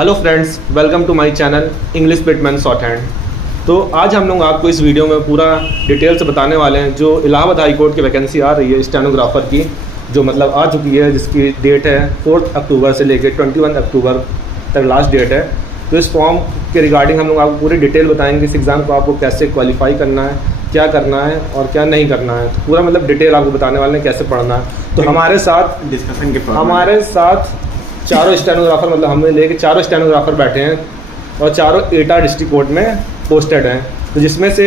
Hello friends, welcome to my channel English Pitman shorthand. तो आज हम लोग आपको इस वीडियो में पूरा डिटेल से बताने वाले हैं जो इलाहाबाद हाई कोर्ट की वैकेंसी आ रही है स्टेनोग्राफ़र की, जो मतलब आ चुकी है, जिसकी डेट है 4 अक्टूबर से लेकर 21 अक्टूबर तक लास्ट डेट है। तो इस फॉर्म के रिगार्डिंग हम लोग आपको पूरी डिटेल बताएंगे, इस एग्ज़ाम को आपको कैसे क्वालिफाई करना है, क्या करना है और क्या नहीं करना है। तो पूरा मतलब डिटेल आपको बताने वाले हैं कैसे पढ़ना है। तो हमारे साथ डिस्कशन के हमारे साथ चारों स्टेनोग्राफ़र, मतलब हमने लेके चारों स्टेनोग्राफ़र बैठे हैं और चारों एटा डिस्ट्रिक्ट कोर्ट में पोस्टेड हैं। तो जिसमें से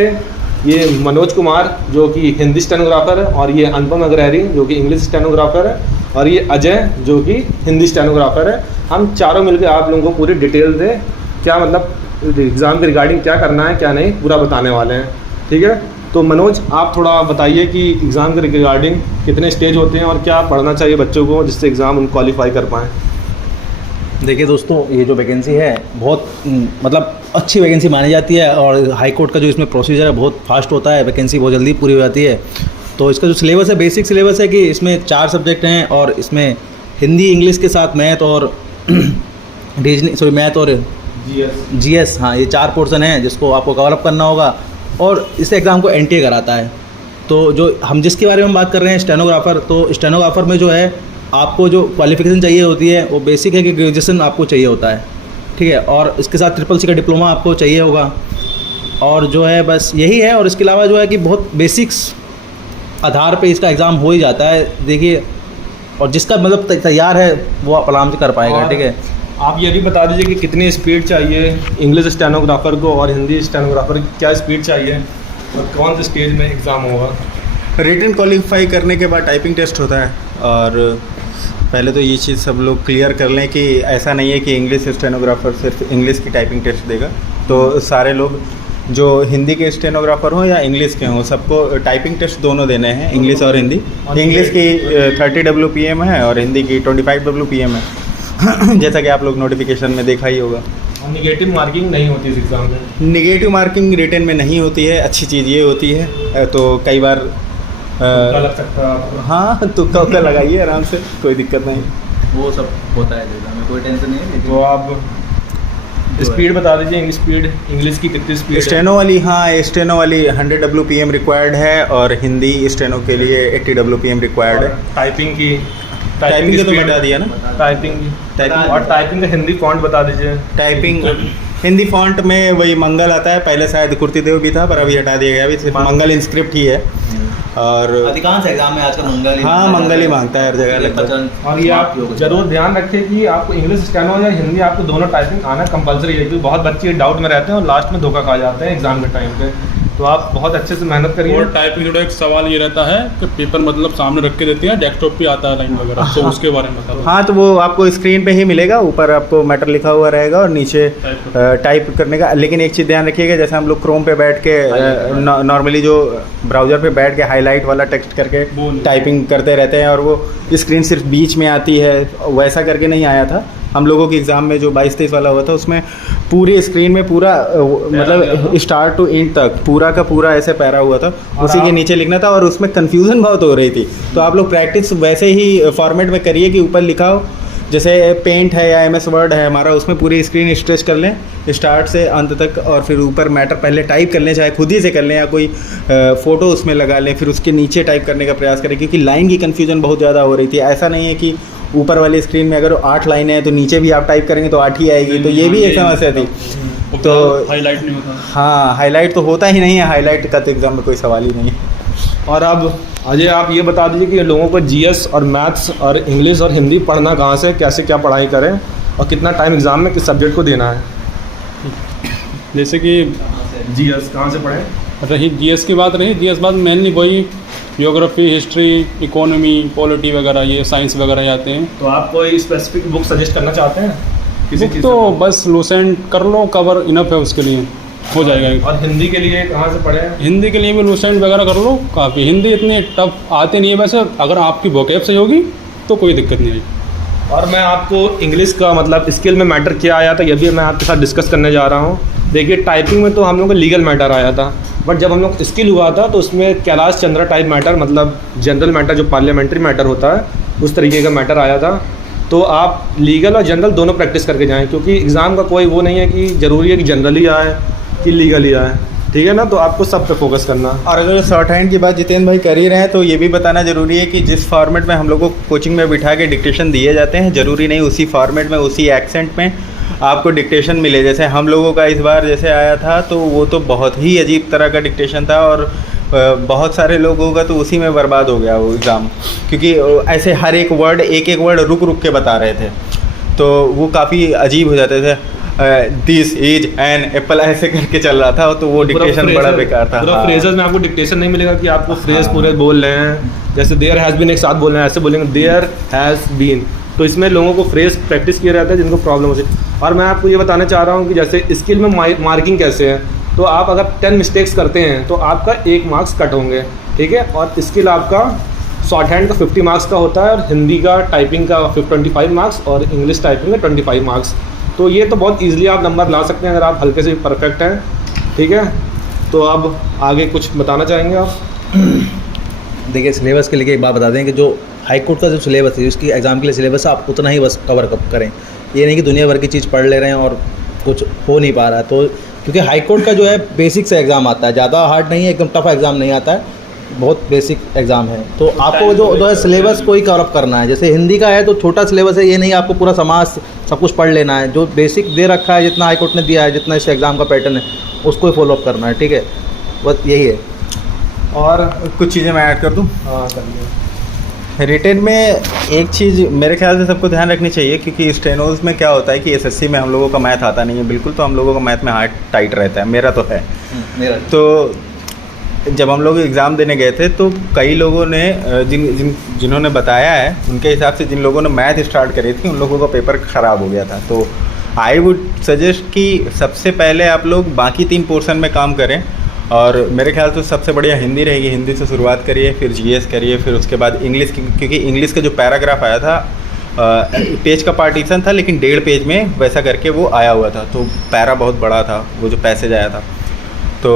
ये मनोज कुमार जो कि हिंदी स्टेनोग्राफ़र है, और ये अनुपम अग्रहरी जो कि इंग्लिश स्टेनोग्राफ़र है, और ये अजय जो कि हिंदी स्टेनोग्राफ़र है। हम चारों मिलकर आप लोगों को पूरी डिटेल दें, क्या मतलब एग्ज़ाम के रिगार्डिंग क्या करना है क्या नहीं, पूरा बताने वाले हैं। ठीक है, तो मनोज आप थोड़ा बताइए कि एग्ज़ाम के रिगार्डिंग कितने स्टेज होते हैं और क्या पढ़ना चाहिए बच्चों को जिससे एग्ज़ाम उन क्वालिफाई कर पाएँ। देखिए दोस्तों, ये जो वैकेंसी है बहुत मतलब अच्छी वैकेंसी मानी जाती है, और हाई कोर्ट का जो इसमें प्रोसीजर है बहुत फास्ट होता है, वैकेंसी बहुत जल्दी पूरी हो जाती है। तो इसका जो सिलेबस है, बेसिक सिलेबस है कि इसमें 4 सब्जेक्ट हैं, और इसमें हिंदी इंग्लिश के साथ मैथ और रीजनिंग मैथ और जीएस, हाँ, ये 4 पोर्शन हैं जिसको आपको कवर अप करना होगा, और इस एग्ज़ाम को एनटीए कराता है। तो जो हम जिसके बारे में बात कर रहे हैं स्टेनोग्राफ़र, तो स्टेनोग्राफ़र में जो है आपको जो क्वालिफ़िकेशन चाहिए होती है वो बेसिक है कि ग्रेजुएशन आपको चाहिए होता है, ठीक है, और इसके साथ CCC का डिप्लोमा आपको चाहिए होगा, और जो है बस यही है। और इसके अलावा जो है कि बहुत बेसिक्स आधार पे इसका एग्ज़ाम हो ही जाता है, देखिए, और जिसका मतलब तैयार है वो आप आराम से कर पाएगा। ठीक है, आप ये भी बता दीजिए कि कितनी स्पीड चाहिए इंग्लिश स्टेनोग्राफ़र को और हिंदी स्टेनोग्राफ़र की क्या स्पीड चाहिए और कौन से स्टेज में एग्ज़ाम होगा। रिटन क्वालिफाई करने के बाद टाइपिंग टेस्ट होता है, और पहले तो ये चीज़ सब लोग क्लियर कर लें कि ऐसा नहीं है कि इंग्लिश स्टेनोग्राफ़र सिर्फ इंग्लिश की टाइपिंग टेस्ट देगा। तो सारे लोग जो हिंदी के स्टेनोग्राफ़र हों या इंग्लिश के हों, सबको टाइपिंग टेस्ट दोनों देने हैं, इंग्लिश और हिंदी। इंग्लिश की 30 WPM है और हिंदी की 25 WPM है जैसा कि आप लोग नोटिफिकेशन में देखा ही होगा। और निगेटिव मार्किंग नहीं होती इस एग्ज़ाम में। निगेटिव मार्किंग रिटन में नहीं होती है, अच्छी चीज़ ये होती है। तो कई बार लग सकता है, हाँ, तुक्का लगाइए आराम से, कोई दिक्कत नहीं, वो सब होता है एग्ज़ाम में, कोई टेंशन नहीं है। तो आप स्पीड बता दीजिए, इंग्लिश की कितनी स्पीड? स्टेनो वाली, हाँ, स्टेनो वाली 100 WPM रिक्वायर्ड है, और हिंदी स्टेनो के लिए 80 WPM रिक्वायर्ड है। टाइपिंग की टाइपिंग का तो बता दिया ना, टाइपिंग और टाइपिंग का हिंदी फॉन्ट बता दीजिए। टाइपिंग हिंदी फॉन्ट में वही मंगल आता है, पहले शायद कुर्तीदेव भी था पर अभी हटा दिया गया, अभी सिर्फ मंगल इंस्क्रिप्ट ही है। और अधिकांश एग्जाम में आजकल मंगल ही, हाँ, मंगल ही मांगता है हर जगह लगभग। और ये आप जरूर ध्यान रखें कि आपको इंग्लिश स्टेनो या हिंदी, आपको दोनों टाइपिंग आना कंपलसरी है, क्योंकि बहुत बच्चे डाउट में रहते हैं और लास्ट में धोखा खा जाते हैं एग्जाम के टाइम पे। तो आप बहुत अच्छे से मेहनत करिए। और टाइपिंग जुड़ा एक सवाल ये रहता है कि पेपर मतलब सामने रख के देते हैं, डेस्कटॉप पे आता है लाइन वगैरह, तो उसके बारे में बता दो। हाँ, तो वो आपको स्क्रीन पे ही मिलेगा, ऊपर आपको मैटर लिखा हुआ रहेगा और नीचे टाइप करने का। लेकिन एक चीज़ ध्यान रखिएगा, जैसे हम लोग क्रोम पे बैठ के नॉर्मली जो ब्राउज़र पे बैठ के हाईलाइट वाला टेक्स्ट करके टाइपिंग करते रहते हैं और वो स्क्रीन सिर्फ बीच में आती है, वैसा करके नहीं आया था। हम लोगों के एग्ज़ाम में जो 22-23 वाला हुआ था उसमें पूरी स्क्रीन में पूरा मतलब स्टार्ट टू एंड तक पूरा का पूरा ऐसे पैरा हुआ था, उसी के नीचे लिखना था, और उसमें कन्फ्यूज़न बहुत हो रही थी। तो आप लोग प्रैक्टिस वैसे ही फॉर्मेट में करिए कि ऊपर लिखा हो, जैसे पेंट है या MS वर्ड है हमारा, उसमें पूरी स्क्रीन स्ट्रेच कर लें स्टार्ट से अंत तक, और फिर ऊपर मैटर पहले टाइप कर लें, चाहे खुद ही से कर लें या कोई फ़ोटो उसमें लगा लें, फिर उसके नीचे टाइप करने का प्रयास करें, क्योंकि लाइन की कन्फ्यूजन बहुत ज़्यादा हो रही थी। ऐसा नहीं है कि ऊपर वाली स्क्रीन में अगर 8 लाइनें हैं तो नीचे भी आप टाइप करेंगे तो 8 ही आएगी, तो ये भी एक समस्या थी। तो हाईलाइट नहीं होता, हाँ, हाईलाइट तो होता ही नहीं है, हाईलाइट का तो एग्ज़ाम में कोई सवाल ही नहीं है। और अब अजय आप ये बता दीजिए कि लोगों को GS और मैथ्स और इंग्लिश और हिंदी पढ़ना कहाँ से, कैसे क्या पढ़ाई करें और कितना टाइम एग्ज़ाम में किस सब्जेक्ट को देना है। जैसे कि GS कहाँ से पढ़ें? रही GS की बात रही, GS बात मेनली वही ज्योग्राफी, हिस्ट्री, इकोनॉमी, पॉलिटी वगैरह, ये साइंस वगैरह आते हैं। तो आप कोई स्पेसिफिक बुक सजेस्ट करना चाहते हैं किसी बुक? तो बस लूसेंट कर लो, कवर इनफ है, उसके लिए हो जाएगा। और हिंदी के लिए कहाँ से पढ़ें? हिंदी के लिए भी लूसेंट वगैरह कर लो, काफ़ी। हिंदी इतनी टफ आती नहीं है वैसे, अगर आपकी वोकैब सही होगी तो कोई दिक्कत नहीं आएगी। और मैं आपको इंग्लिश का मतलब स्किल में मैटर क्या आया था ये भी मैं आपके साथ डिस्कस करने जा रहा हूँ। देखिए, टाइपिंग में तो हम लोग को लीगल मैटर आया था, बट जब हम लोग स्किल हुआ था तो उसमें कैलाश चंद्रा टाइप मैटर, मतलब जनरल मैटर जो पार्लियामेंट्री मैटर होता है, उस तरीके का मैटर आया था। तो आप लीगल और जनरल दोनों प्रैक्टिस करके जाएं, क्योंकि एग्ज़ाम का कोई वो नहीं है कि ज़रूरी है कि जनरल ही आए कि लीगल ही आए, ठीक है ना। तो आपको सब पे फोकस करना। और अगर शॉर्ट हैंड की बात जितेंद्र भाई कर ही रहे हैं तो ये भी बताना ज़रूरी है कि जिस फॉर्मेट में हम लोग को कोचिंग में बिठा के डिक्टेशन दिए जाते हैं, ज़रूरी नहीं उसी फॉर्मेट में उसी एक्सेंट में आपको डिक्टेशन मिले। जैसे हम लोगों का इस बार जैसे आया था तो वो तो बहुत ही अजीब तरह का डिक्टेशन था, और बहुत सारे लोगों का तो उसी में बर्बाद हो गया वो एग्ज़ाम, क्योंकि ऐसे हर एक वर्ड रुक रुक के बता रहे थे, तो वो काफ़ी अजीब हो जाते थे। दिस इज एन एप्पल ऐसे करके चल रहा था, तो वो डिक्टेशन बड़ा बेकार था। पूरा फ्रेजेस में आपको डिक्टेशन नहीं मिलेगा कि आपको फ्रेज पूरे बोल रहे हैं, जैसे देयर हैज़ बीन एक साथ बोल रहे हैं, ऐसे बोलेंगे देयर हैज़ बीन। तो इसमें लोगों को फ्रेज प्रैक्टिस किया रहता है जिनको प्रॉब्लम हो सकती है। और मैं आपको ये बताना चाह रहा हूँ कि जैसे स्किल में मार्किंग कैसे है, तो आप अगर 10 मिस्टेक्स करते हैं तो आपका 1 मार्क्स कट होंगे, ठीक है। और स्किल आपका शॉर्ट हैंड का 50 मार्क्स का होता है, और हिंदी का टाइपिंग का 25 मार्क्स, और इंग्लिश टाइपिंग का 25 मार्क्स। तो ये तो बहुत ईजिली आप नंबर ला सकते हैं अगर आप हल्के से परफेक्ट हैं, ठीक है। तो अब आगे कुछ बताना चाहेंगे आप? देखिए, सिलेबस के लिए एक बात बता दें कि जो हाई कोर्ट का जो सिलेबस है उसकी एग्ज़ाम के लिए सिलेबस आप उतना ही बस कवर करें। ये नहीं कि दुनिया भर की चीज़ पढ़ ले रहे हैं और कुछ हो नहीं पा रहा है। तो क्योंकि हाई कोर्ट का जो है बेसिक से एग्ज़ाम आता है, ज़्यादा हार्ड नहीं है, एकदम टफ एग्ज़ाम नहीं आता है, बहुत बेसिक एग्ज़ाम है। तो आपको जो है सिलेबस को ही कवर अप करना है। जैसे हिंदी का है तो छोटा सिलेबस है, ये नहीं आपको पूरा समाज सब कुछ पढ़ लेना है। जो बेसिक दे रखा है, जितना हाई कोर्ट ने दिया है, जितना इस एग्ज़ाम का पैटर्न है, उसको ही फॉलो अप करना है, ठीक है। बस यही है। और कुछ चीज़ें मैं ऐड कर दूँ। हाँ, करिए। रिटेन में एक चीज़ मेरे ख्याल से सबको ध्यान रखनी चाहिए, क्योंकि स्टेनोज में क्या होता है कि एसएससी में हम लोगों का मैथ आता नहीं है बिल्कुल, तो हम लोगों का मैथ में हार्ड टाइट रहता है, मेरा तो है। मेरा तो जब हम लोग एग्ज़ाम देने गए थे तो कई लोगों ने जिन्होंने बताया है उनके हिसाब से जिन लोगों ने मैथ स्टार्ट करी थी उन लोगों का पेपर ख़राब हो गया था। तो आई वुड सजेस्ट कि सबसे पहले आप लोग बाकी 3 पोर्शन में काम करें, और मेरे ख्याल से सबसे बढ़िया हिंदी रहेगी। हिंदी से शुरुआत करिए, फिर जीएस करिए, फिर उसके बाद इंग्लिश की, क्योंकि इंग्लिश का जो पैराग्राफ आया था पेज का पार्टीशन था लेकिन 1.5 पेज में वैसा करके वो आया हुआ था, तो पैरा बहुत बड़ा था वो जो पैसेज आया था। तो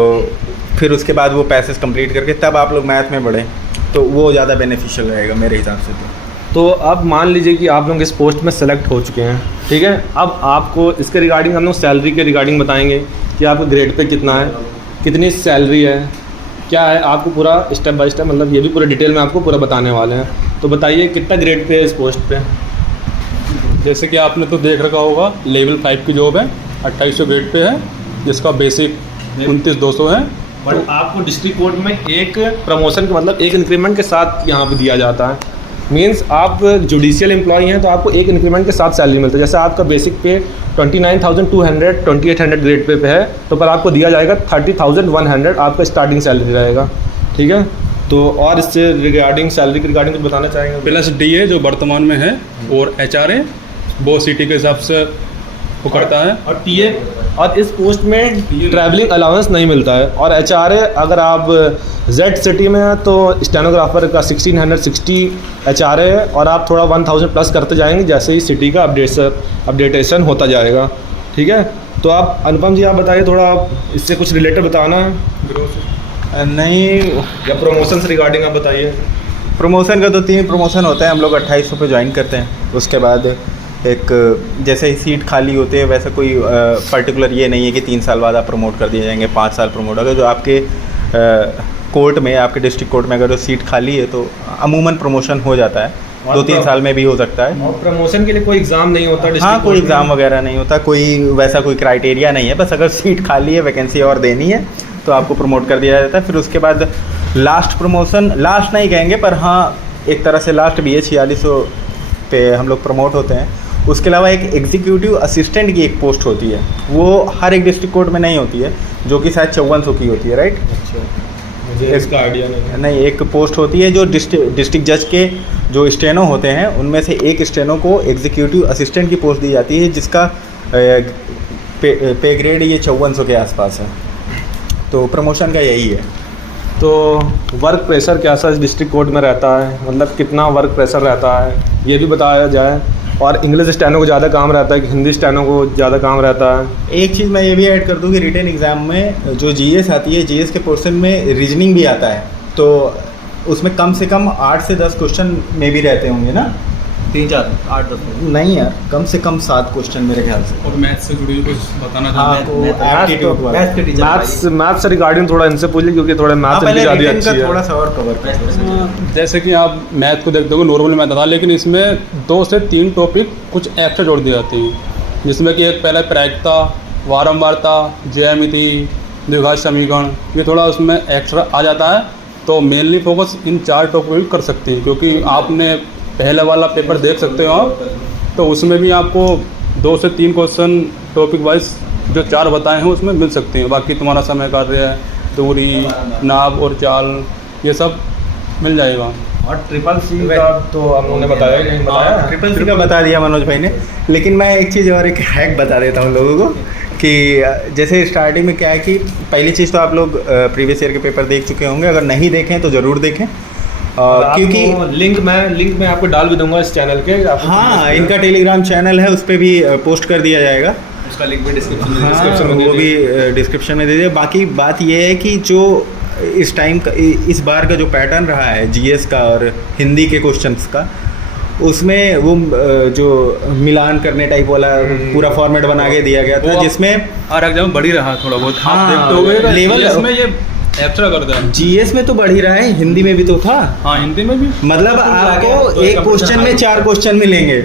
फिर उसके बाद वो पैसेज कंप्लीट करके तब आप लोग मैथ में बढ़ें, तो वो ज़्यादा बेनिफिशियल रहेगा मेरे हिसाब से। तो अब मान लीजिए कि आप लोग इस पोस्ट में सेलेक्ट हो चुके हैं, ठीक है। अब आपको इसके रिगार्डिंग हम लोग सैलरी के रिगार्डिंग बताएंगे कि आपको ग्रेड पे कितना है, कितनी सैलरी है, क्या है, आपको पूरा स्टेप बाय स्टेप, मतलब ये भी पूरे डिटेल में आपको पूरा बताने वाले हैं। तो बताइए कितना ग्रेड पे है इस पोस्ट पे? जैसे कि आपने तो देख रखा होगा, लेवल 5 की जॉब है, 2800 ग्रेड पे है, जिसका बेसिक 29,200 है। बट आपको डिस्ट्रिक्ट कोर्ट में एक प्रमोशन के मतलब एक इंक्रीमेंट के साथ यहाँ पे दिया जाता है। मींस आप जुडिशियल एम्प्लॉय हैं तो आपको एक इंक्रीमेंट के साथ सैलरी मिलती है। जैसे आपका बेसिक पे 29,200 2800 ग्रेड पे है, तो पर आपको दिया जाएगा 30,100 आपका स्टार्टिंग सैलरी रहेगा, ठीक है। तो और इससे रिगार्डिंग सैलरी के रिगार्डिंग कुछ बताना चाहेंगे? प्लस DA जो वर्तमान में है, और HRA वो सिटी के हिसाब से वो करता है, और TA, और इस पोस्ट में ट्रैवलिंग अलाउंस नहीं मिलता है। और HRA अगर आप Z सिटी में हैं तो स्टेनोग्राफर का 1660 HRA है, और आप थोड़ा 1000 प्लस करते जाएंगे जैसे ही सिटी का अपडेटेशन होता जाएगा, ठीक है। तो आप अनुपम जी आप बताइए थोड़ा, आप इससे कुछ रिलेटेड बताना है? नहीं, या प्रमोशन से रिगार्डिंग आप बताइए। प्रमोशन का तो 3 प्रमोशन होता है, हम लोग 2800 पे ज्वाइन करते हैं। उसके बाद एक जैसे ही सीट खाली होते हैं वैसा कोई पर्टिकुलर ये नहीं है कि 3 साल बाद आप प्रमोट कर दिए जाएंगे, 5 साल प्रमोट। अगर जो आपके कोर्ट में, आपके डिस्ट्रिक्ट कोर्ट में अगर जो सीट खाली है तो अमूमन प्रमोशन हो जाता है, 2-3 साल में भी हो सकता है। और प्रमोशन के लिए कोई एग्ज़ाम नहीं होता? हाँ, कोई एग्ज़ाम वगैरह नहीं होता, कोई वैसा कोई क्राइटेरिया नहीं है। बस अगर सीट खाली है, वैकेंसी और देनी है तो आपको प्रमोट कर दिया जाता है। फिर उसके बाद लास्ट प्रमोशन, लास्ट नहीं कहेंगे पर हाँ एक तरह से लास्ट भी है, 4600 पे हम लोग प्रमोट होते हैं। उसके अलावा एक एग्जीक्यूटिव असिस्टेंट की एक पोस्ट होती है, वो हर एक डिस्ट्रिक्ट कोर्ट में नहीं होती है, जो कि शायद 5400 की होती है, राइट? अच्छा, मुझे इसका आइडिया नहीं। एक पोस्ट होती है जो डिस्ट्रिक्ट जज के जो स्टेनो होते हैं उनमें से एक स्टेनो को एग्जीक्यूटिव असिस्टेंट की पोस्ट दी जाती है, जिसका पे ग्रेड ये 5400 के आसपास है। तो प्रमोशन का यही है। तो वर्क प्रेशर कैसा इस डिस्ट्रिक्ट कोर्ट में रहता है, मतलब कितना वर्क प्रेशर रहता है ये भी बताया जाए। और इंग्लिश स्टेनो को ज़्यादा काम रहता है कि हिंदी स्टेनो को ज़्यादा काम रहता है? एक चीज़ मैं ये भी ऐड कर दूँ कि रिटन एग्ज़ाम में जो जीएस आती है, जीएस के पोर्शन में रीजनिंग भी आता है, तो उसमें कम से कम 8 से 10 क्वेश्चन में भी रहते होंगे ना? 3-4 8-10 नहीं यार, कम से कम 7 क्वेश्चन मेरे ख्याल से। और मैथ्स से जुड़ी हुई कुछ बताना हाँ, चाहते तो एप्टीट्यूड वाला। मैथ्स के टीचर मैथ्स से रिगार्डिंग थोड़ा इनसे पूछ ली, क्योंकि थोड़ा हाँ, मैथ्स पहले ज़्यादा रिटन अच्छी का है। थोड़ा सा और कवर कर दो। हैं। जैसे कि आप मैथ को देखते हो नॉर्मल मैथ था, लेकिन इसमें 2 से 3 टॉपिक कुछ एक्स्ट्रा जोड़ दिए जाते हैं, जिसमें कि एक पहला प्रायिकता, वारंवारता, ज्यामिति, द्विघात समीकरण, ये थोड़ा उसमें एक्स्ट्रा आ जाता है। तो मेनली फोकस इन 4 टॉपिक पर कर सकते हैं, क्योंकि आपने पहले वाला पेपर देख सकते हो आप, तो उसमें भी आपको 2 से 3 क्वेश्चन टॉपिक वाइज जो 4 बताए हैं उसमें मिल सकते हैं। बाकी तुम्हारा समय कार्य, दूरी, नाप और चाल, ये सब मिल जाएगा। और ट्रिपल सी का तो हम लोगों ने बताया ही नहीं, बताया ट्रिपल सी का बता दिया मनोज भाई ने, लेकिन मैं एक चीज़ और एक हैक बता देता हूँ लोगों को कि जैसे स्टार्टिंग में क्या है कि पहली चीज़ तो आप लोग प्रीवियस ईयर के पेपर देख चुके होंगे, अगर नहीं देखें तो ज़रूर देखें, क्योंकि लिंक मैं आपको डाल भी दूंगा इस चैनल के। हाँ, इनका टेलीग्राम चैनल है, उस पर भी पोस्ट कर दिया जाएगा, उसका लिंक भी डिस्क्रिप्शन में हाँ, वो भी डिस्क्रिप्शन में दे दिया। बाकी बात ये है कि जो इस टाइम का इस बार का जो पैटर्न रहा है जीएस का और हिंदी के क्वेश्चंस का, उसमें वो जो मिलान करने टाइप वाला पूरा फॉर्मेट बना के दिया गया था, जिसमें हर एग्जाम बढ़ ही रहा है थोड़ा बहुत। हाँ, आप देखते होगे लेवल इसमें ये एक्स्ट्रा कर दिया। जीएस में तो बढ़ ही रहा है, हिंदी में भी तो था। हाँ, हिंदी में भी मतलब आपको एक क्वेश्चन में 4 क्वेश्चन मिलेंगे,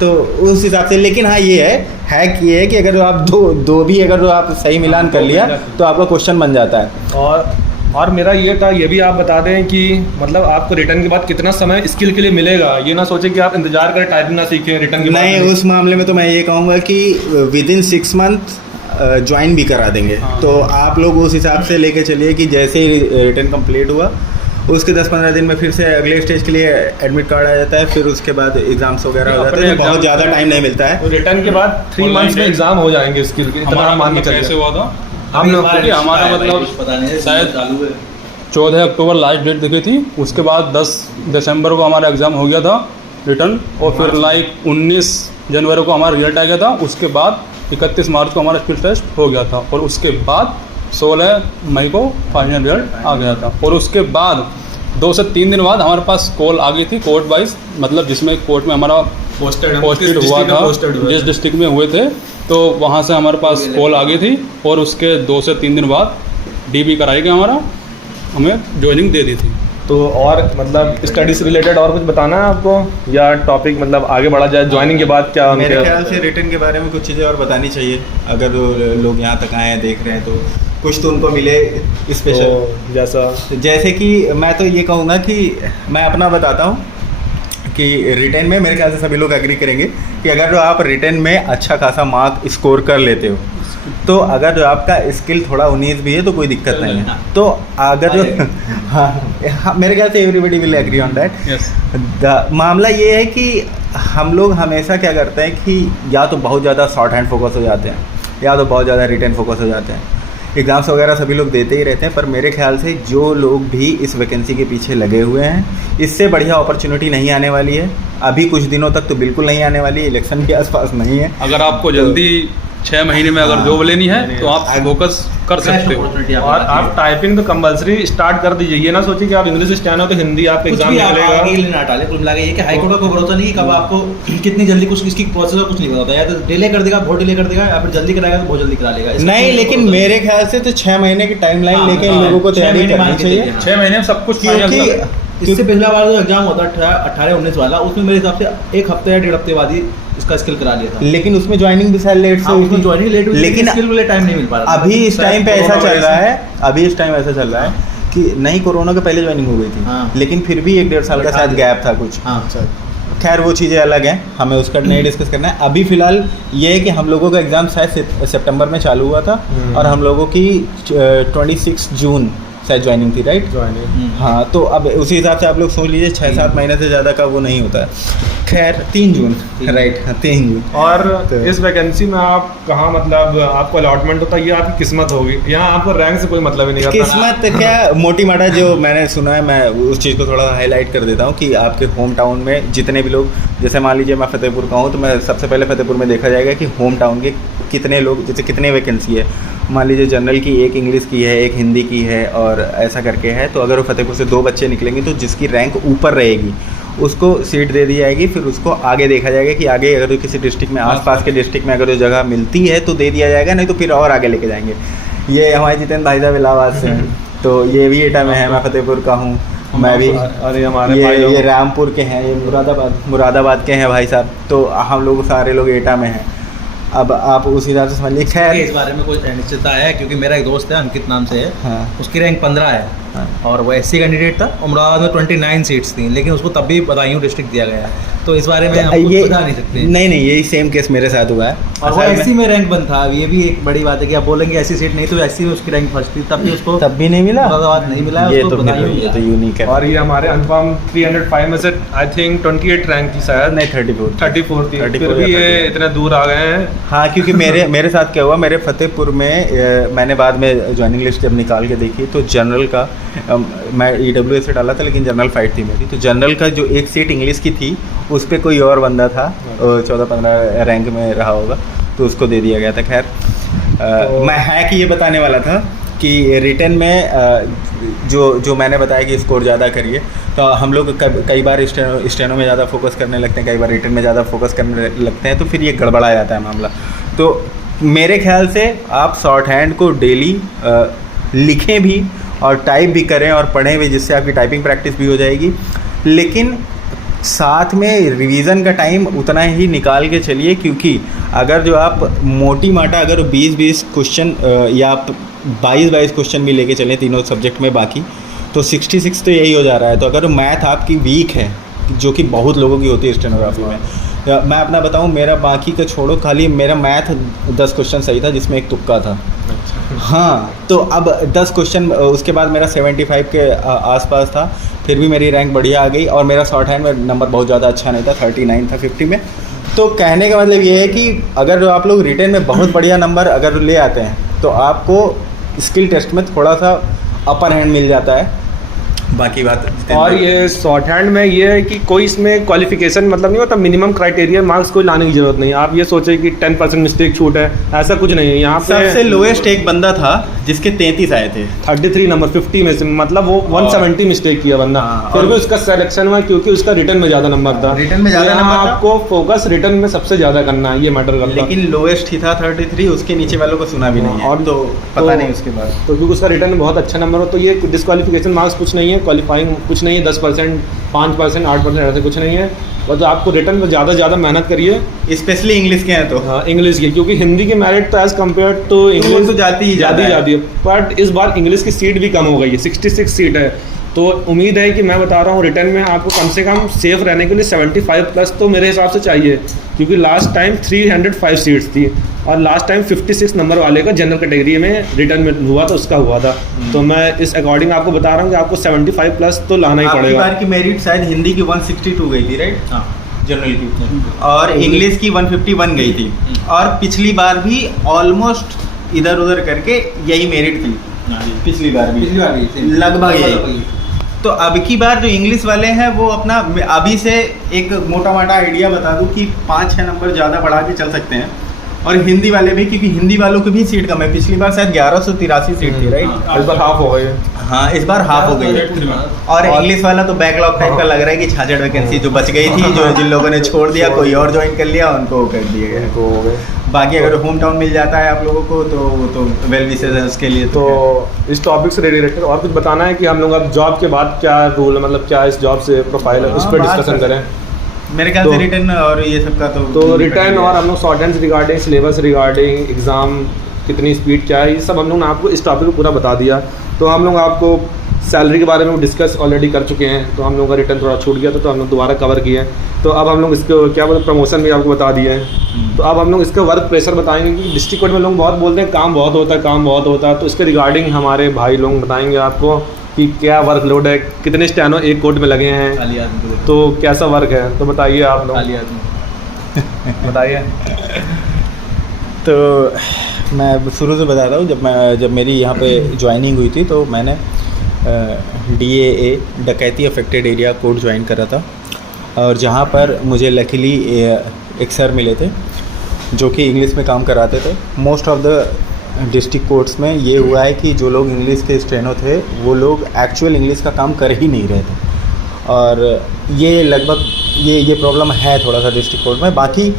तो उस हिसाब से। लेकिन हाँ, ये है हैक, ये है कि अगर आप दो भी अगर आप सही मिलान कर लिया तो आपका क्वेश्चन बन जाता है। और मेरा ये था, ये भी आप बता दें कि मतलब आपको रिटर्न के बाद कितना समय स्किल के लिए मिलेगा। ये ना सोचे कि आप इंतजार करें, टाइपिंग ना सीखें रिटर्न के बाद। नहीं, उस मामले में तो मैं ये कहूँगा कि विदिन 6 मंथ ज्वाइन भी करा देंगे। हाँ। तो आप लोग उस हिसाब से लेके चलिए कि जैसे ही रिटर्न कंप्लीट हुआ उसके 10-15 दिन में फिर से अगले स्टेज के लिए एडमिट कार्ड आ जाता है, फिर उसके बाद एग्जाम्स वगैरह हो जाते हैं, तो बहुत ज़्यादा टाइम नहीं मिलता है। तो रिटर्न के बाद 3 मंथ्स में एग्जाम हो जाएंगे स्किल के, इतना मान के कैसे चलिए। हुआ था हम लोग हमारा मतलब पता नहीं शायद चालू है। 14 अक्टूबर लास्ट डेट दिखी थी, उसके बाद 10 दिसंबर को हमारा एग्ज़ाम हो गया था रिटर्न, और फिर 19 जनवरी को हमारा रिजल्ट आ गया था। उसके बाद 31 मार्च को हमारा स्किल टेस्ट हो गया था, और उसके बाद 16 मई को फाइनल रिजल्ट आ गया था। और उसके बाद 2 से 3 दिन बाद हमारे पास कॉल आ गई थी कोर्ट वाइज, मतलब जिसमें कोर्ट में हमारा पोस्टेड हुआ था, जिस डिस्ट्रिक्ट में हुए थे, तो वहाँ से हमारे पास कॉल आ गई थी, और उसके 2 से 3 दिन बाद डीबी कराई गई, हमारा हमें ज्वाइनिंग दे दी थी। तो और मतलब स्टडी से रिलेटेड और कुछ बताना है आपको, या टॉपिक मतलब आगे बढ़ा जाए ज्वाइनिंग के बाद? क्या मेरे ख्याल से रिटर्न के बारे में कुछ चीज़ें और बतानी चाहिए, अगर लोग यहाँ तक आए हैं देख रहे हैं तो कुछ तो उनको मिले स्पेशल। जैसे कि मैं तो ये कहूँगा कि मैं अपना बताता हूँ कि रिटर्न में मेरे ख्याल से सभी लोग एग्री करेंगे कि अगर जो आप रिटर्न में अच्छा खासा मार्क स्कोर कर लेते हो, तो अगर जो आपका स्किल थोड़ा 19 भी है तो कोई दिक्कत नहीं है। तो अगर जो हाँ, मेरे ख्याल से everybody will agree on that. मामला ये है कि हम लोग हमेशा क्या करते हैं कि या तो बहुत ज़्यादा शॉर्ट हैंड फोकस हो जाते हैं, या तो बहुत ज़्यादा रिटर्न फोकस हो जाते हैं। एग्ज़ाम्स वगैरह सभी लोग देते ही रहते हैं, पर मेरे ख्याल से जो लोग भी इस वैकेंसी के पीछे लगे हुए हैं, इससे बढ़िया अपॉर्चुनिटी नहीं आने वाली है। अभी कुछ दिनों तक तो बिल्कुल नहीं आने वाली, इलेक्शन के आसपास नहीं है। अगर आपको जल्दी 6 महीने में अगर जॉब लेनी है तो आप फोकस कर सकते हो। और आप टाइपिंग तो कंपलसरी स्टार्ट कर दीजिए। ये ना सोचिए कि आप इंग्लिश स्टैंड हो तो हिंदी आपका एग्जाम निकलेगा। टाले कुल मिला के ये कि हाई कोर्ट का कोई भरोसा नहीं कि कब आपको कितनी जल्दी कुछ इसकी प्रोसेस कुछ नहीं बताता, या तो डिले कर देगा, बहुत डिले कर देगा, या फिर जल्दी कराएगा तो बहुत जल्दी करा लेगा। नहीं, लेकिन मेरे ख्याल से तो 6 महीने की टाइमलाइन लेके इन लोगों को तैयारी करनी चाहिए। 6 महीने में सब कुछ क्योंकि इससे पिछला बार जो एग्जाम होता 18-19 वाला, उसमें मेरे हिसाब से 1 हफ्ते या 1.5 हफ्ते बाद ही इसका स्किल करा लिया था। लेकिन उसमें ज्वाइनिंग भी शायद लेट से हुई थी। ज्वाइनिंग लेट हुई, लेकिन स्किल के लिए टाइम नहीं मिल पा रहा। अभी इस टाइम पे ऐसा चल रहा है, अभी इस टाइम ऐसा चल रहा है कि नहीं, कोरोना के पहले ज्वाइनिंग हो गई थी। हाँ। लेकिन फिर भी 1-1.5 साल का शायद गैप था कुछ। हाँ, खैर वो चीज़ें अलग हैं, हमें उसका नहीं डिस्कस करना है। अभी फ़िलहाल ये है कि हम लोगों का एग्ज़ाम शायद सितंबर में चालू हुआ था, और हम लोगों की 26 जून शायद ज्वाइनिंग थी, राइट? हाँ, तो अब उसी हिसाब से आप लोग सोच लीजिए 6-7 महीने से ज़्यादा का वो नहीं होता है। खैर 3 जून, राइट, 3 जून। और तो इस वैकेंसी में आप कहाँ मतलब आपको अलॉटमेंट होता है, ये आपकी किस्मत होगी। यहाँ आपको रैंक से कोई मतलब ही नहीं रहता। किस्मत क्या मोटी माटा जो मैंने सुना है, मैं उस चीज़ को थोड़ा हाईलाइट कर देता हूँ कि आपके होम टाउन में जितने भी लोग, जैसे मान लीजिए मैं फतेहपुर का हूँ, तो मैं सबसे पहले फतेहपुर में देखा जाएगा कि होम टाउन के कितने लोग, जैसे कितने वैकेंसी है। मान लीजिए जनरल की 1 इंग्लिश की है, 1 हिंदी की है, और ऐसा करके है। तो अगर वो फतेहपुर से 2 बच्चे निकलेंगे तो जिसकी रैंक ऊपर रहेगी उसको सीट दे दी जाएगी। फिर उसको आगे देखा जाएगा कि आगे अगर किसी डिस्ट्रिक्ट में, आसपास के डिस्ट्रिक्ट में अगर जो जगह मिलती है तो दे दिया जाएगा, नहीं तो फिर और आगे लेके जाएंगे। ये हमारे जितेंद्र भाई साहब इलाहाबाद से हैं, तो ये भी एटा में है, मैं फतेहपुर का हूँ, मैं भी। अरे हमारे ये रामपुर के हैं, ये मुरादाबाद के हैं भाई साहब, तो हम लोग सारे लोग एटा में हैं। अब आप उस हिसाब से समझिए। खैर इस बारे में कोई अनिश्चितता है, क्योंकि मेरा एक दोस्त है अंकित नाम से है, हाँ। उसकी रैंक 15 है, हाँ। और वो एससी कैंडिडेट था। अमरावती में 29 सीट्स थी, लेकिन उसको तब भी बदायूं डिस्ट्रिक्ट दिया गया है, तो इस बारे में हम कुछ ये बता नहीं सकते। नहीं, यही सेम केस मेरे साथ हुआ है। और वो असल में- एससी में रैंक बंद था। ये भी एक बड़ी बात है कि आप बोलेंगे ऐसी सीट नहीं, तो एससी में उसकी रैंक फर्स्ट थी, तब भी उसको तब भी नहीं मिला, मुरादाबाद नहीं मिला है, ये उसको तो बदायूं ये मिला। तो यूनिक है। और ये हमारे अनुपम 305 में से आई थिंक 28 रैंक थी शायद, नहीं 34 34 थी, 34 फिर भी या ये 38। इतना दूर आ गए हैं। हाँ, क्योंकि मेरे साथ क्या हुआ, मेरे फतेहपुर में मैंने बाद में ज्वाइनिंग लिस्ट जब निकाल के देखी तो जनरल का मैं EWS से डाला था, लेकिन जनरल फाइट थी मेरी, तो जनरल का जो एक सीट इंग्लिश की थी उस पर कोई और बंदा था, 14-15 रैंक में रहा होगा, तो उसको दे दिया गया था। खैर मैं है कि ये बताने वाला था कि रिटर्न में जो मैंने बताया कि स्कोर ज़्यादा करिए, तो हम लोग कई बार स्टेनो में ज़्यादा फोकस करने लगते हैं, कई बार रिटर्न में ज़्यादा फोकस करने लगते हैं, तो फिर ये गड़बड़ा जाता है मामला। तो मेरे ख्याल से आप शॉर्ट हैंड को डेली लिखें भी और टाइप भी करें और पढ़ें भी, जिससे आपकी टाइपिंग प्रैक्टिस भी हो जाएगी, लेकिन साथ में रिवीज़न का टाइम उतना ही निकाल के चलिए, क्योंकि अगर जो आप मोटी माटा अगर 20-20 क्वेश्चन या 22-22 क्वेश्चन भी लेके चलें तीनों सब्जेक्ट में बाकी, तो 66 तो यही हो जा रहा है। तो अगर मैथ आपकी वीक है, जो कि बहुत लोगों की होती है स्टेनोग्राफी में, मैं अपना बताऊं, मेरा बाकी का छोड़ो, खाली मेरा मैथ 10 क्वेश्चन सही था, जिसमें एक तुक्का था। हाँ, तो अब 10 क्वेश्चन, उसके बाद मेरा 75 के आसपास था, फिर भी मेरी रैंक बढ़िया आ गई, और मेरा शॉर्ट हैंड में नंबर बहुत ज़्यादा अच्छा नहीं था, 39 था 50 में। तो कहने का मतलब ये है कि अगर जो आप लोग रिटेन में बहुत बढ़िया नंबर अगर ले आते हैं, तो आपको स्किल टेस्ट में थोड़ा सा अपर हैंड मिल जाता है। बाकी बात और ये शॉर्ट हैंड में ये है कि कोई इसमें क्वालिफिकेशन मतलब नहीं होता, मिनिमम क्राइटेरिया मार्क्स कोई लाने की जरूरत नहीं। आप ये सोचे कि 10% मिस्टेक छूट है, ऐसा कुछ नहीं है यहाँ पे। सबसे लोएस्ट एक बंदा था जिसके 33 आए थे, 33 नंबर 50 में से, मतलब वो 170 मिस्टेक किया बंदा, हाँ, फिर और- भी उसका सिलेक्शन हुआ क्योंकि उसका रिटर्न में ज़्यादा नंबर था। रिटर्न में ज़्यादा यहाँ नंबर था। आपको फोकस रिटर्न में सबसे ज़्यादा करना है, ये मैटर करता है। लेकिन लोएस्ट ही था 33, उसके नीचे वालों को सुना भी नहीं है, और तो पता नहीं उसके बाद। तो क्योंकि उसका रिटर्न में बहुत अच्छा नंबर हो, तो ये डिस्क्वालिफिकेशन मार्क्स कुछ नहीं है, क्वालिफाइंग कुछ नहीं है, 10%, 5%, 8% ऐसे कुछ नहीं है। बस आपको रिटर्न में ज़्यादा मेहनत करिए, स्पेशली इंग्लिश के हैं तो। हाँ इंग्लिश की, क्योंकि हिंदी की मेरिट तो एज कम्पेयर टू वो इंग्लिश तो जाती ही ज़्यादा है। जाती है, बट इस बार इंग्लिश की सीट भी कम हो गई है, 66 सीट है। तो उम्मीद है कि मैं बता रहा हूँ रिटर्न में आपको कम से कम सेफ रहने के लिए 75 प्लस तो मेरे हिसाब से चाहिए, क्योंकि लास्ट टाइम 305 सीट्स थी और लास्ट टाइम 56 नंबर वाले का जनरल कैटेगरी में रिटर्न में हुआ था, उसका हुआ था। तो मैं इस अकॉर्डिंग आपको बता रहा हूँ कि आपको 75 प्लस तो लाना ही आपकी पड़ेगा। बार की मेरिट शायद हिंदी की 162 गई थी, राइट? हाँ, जनरल की, और इंग्लिश की 151 गई थी, और पिछली बार भी ऑलमोस्ट इधर उधर करके यही मेरिट थी, पिछली बार भी लगभग यही। तो अब की बार जो इंग्लिश वाले हैं वो अपना, अभी से एक मोटा मोटा आइडिया बता दूं कि 5-6 नंबर ज़्यादा बढ़ा के चल सकते हैं, और हिंदी वाले भी, क्योंकि हिंदी वालों की भी सीट कम है। पिछली बार शायद 1183 सीट थी, राइट? इस बार हाफ हो गई है। हाँ, इस बार हाफ हो गई है। और इंग्लिश वाला तो बैकलॉग टाइप का लग रहा है कि 66 वैकेंसी जो बच गई थी, जो जिन लोगों ने छोड़ दिया, कोई और ज्वाइन कर लिया, उनको कर दिए गए। तो हो गए। बाकी अगर होम टाउन मिल जाता है आप लोगों को तो वो तो वेल विशेस है उसके लिए। तो इस टॉपिक से रिलेटेड और कुछ बताना है कि हम लोग अब जॉब के बाद क्या रूल है, मतलब क्या इस जॉब से प्रोफाइल है, उस पर बात डिस्कशन कर करें। मेरे ख्याल से तो- रिटर्न और ये सब का तो रिटर्न और हम लोग short hand regarding, syllabus regarding, exam कितनी स्पीड क्या है, ये सब हम लोग ने आपको इस टॉपिक को पूरा बता दिया। तो हम लोग आपको सैलरी के बारे में डिस्कस ऑलरेडी कर चुके हैं, तो हम लोग का रिटर्न थोड़ा छूट गया था, तो हम लोग दोबारा कवर किए हैं। तो अब हम लोग इसको क्या बोलते, प्रमोशन भी आपको बता दिए हैं। तो अब हम लोग इसका वर्क प्रेशर बताएंगे कि डिस्ट्रिक्ट कोर्ट में लोग बहुत बोलते हैं काम बहुत होता है, काम बहुत होता है। तो इसके रिगार्डिंग हमारे भाई लोग बताएंगे आपको कि क्या वर्कलोड है, कितने स्टैनो एक कोर्ट में लगे हैं, खाली आदमी को तो कैसा वर्क है, तो बताइए आप लोग, खाली आदमी बताइए। तो मैं शुरू से बताता हूँ, जब मेरी यहाँ पे ज्वाइनिंग हुई थी तो मैंने DAA डकैती अफेक्टेड एरिया कोर्ट ज्वाइन करा था, और जहाँ पर मुझे लकीली एक सर मिले थे जो कि इंग्लिश में काम कराते थे। Most of the district courts में ये हुआ है कि जो लोग इंग्लिश के स्टेनो थे वो लोग एक्चुअल इंग्लिश का काम कर ही नहीं रहे थे, और ये लगभग ये प्रॉब्लम है थोड़ा सा डिस्ट्रिक्ट कोर्ट में। बाकी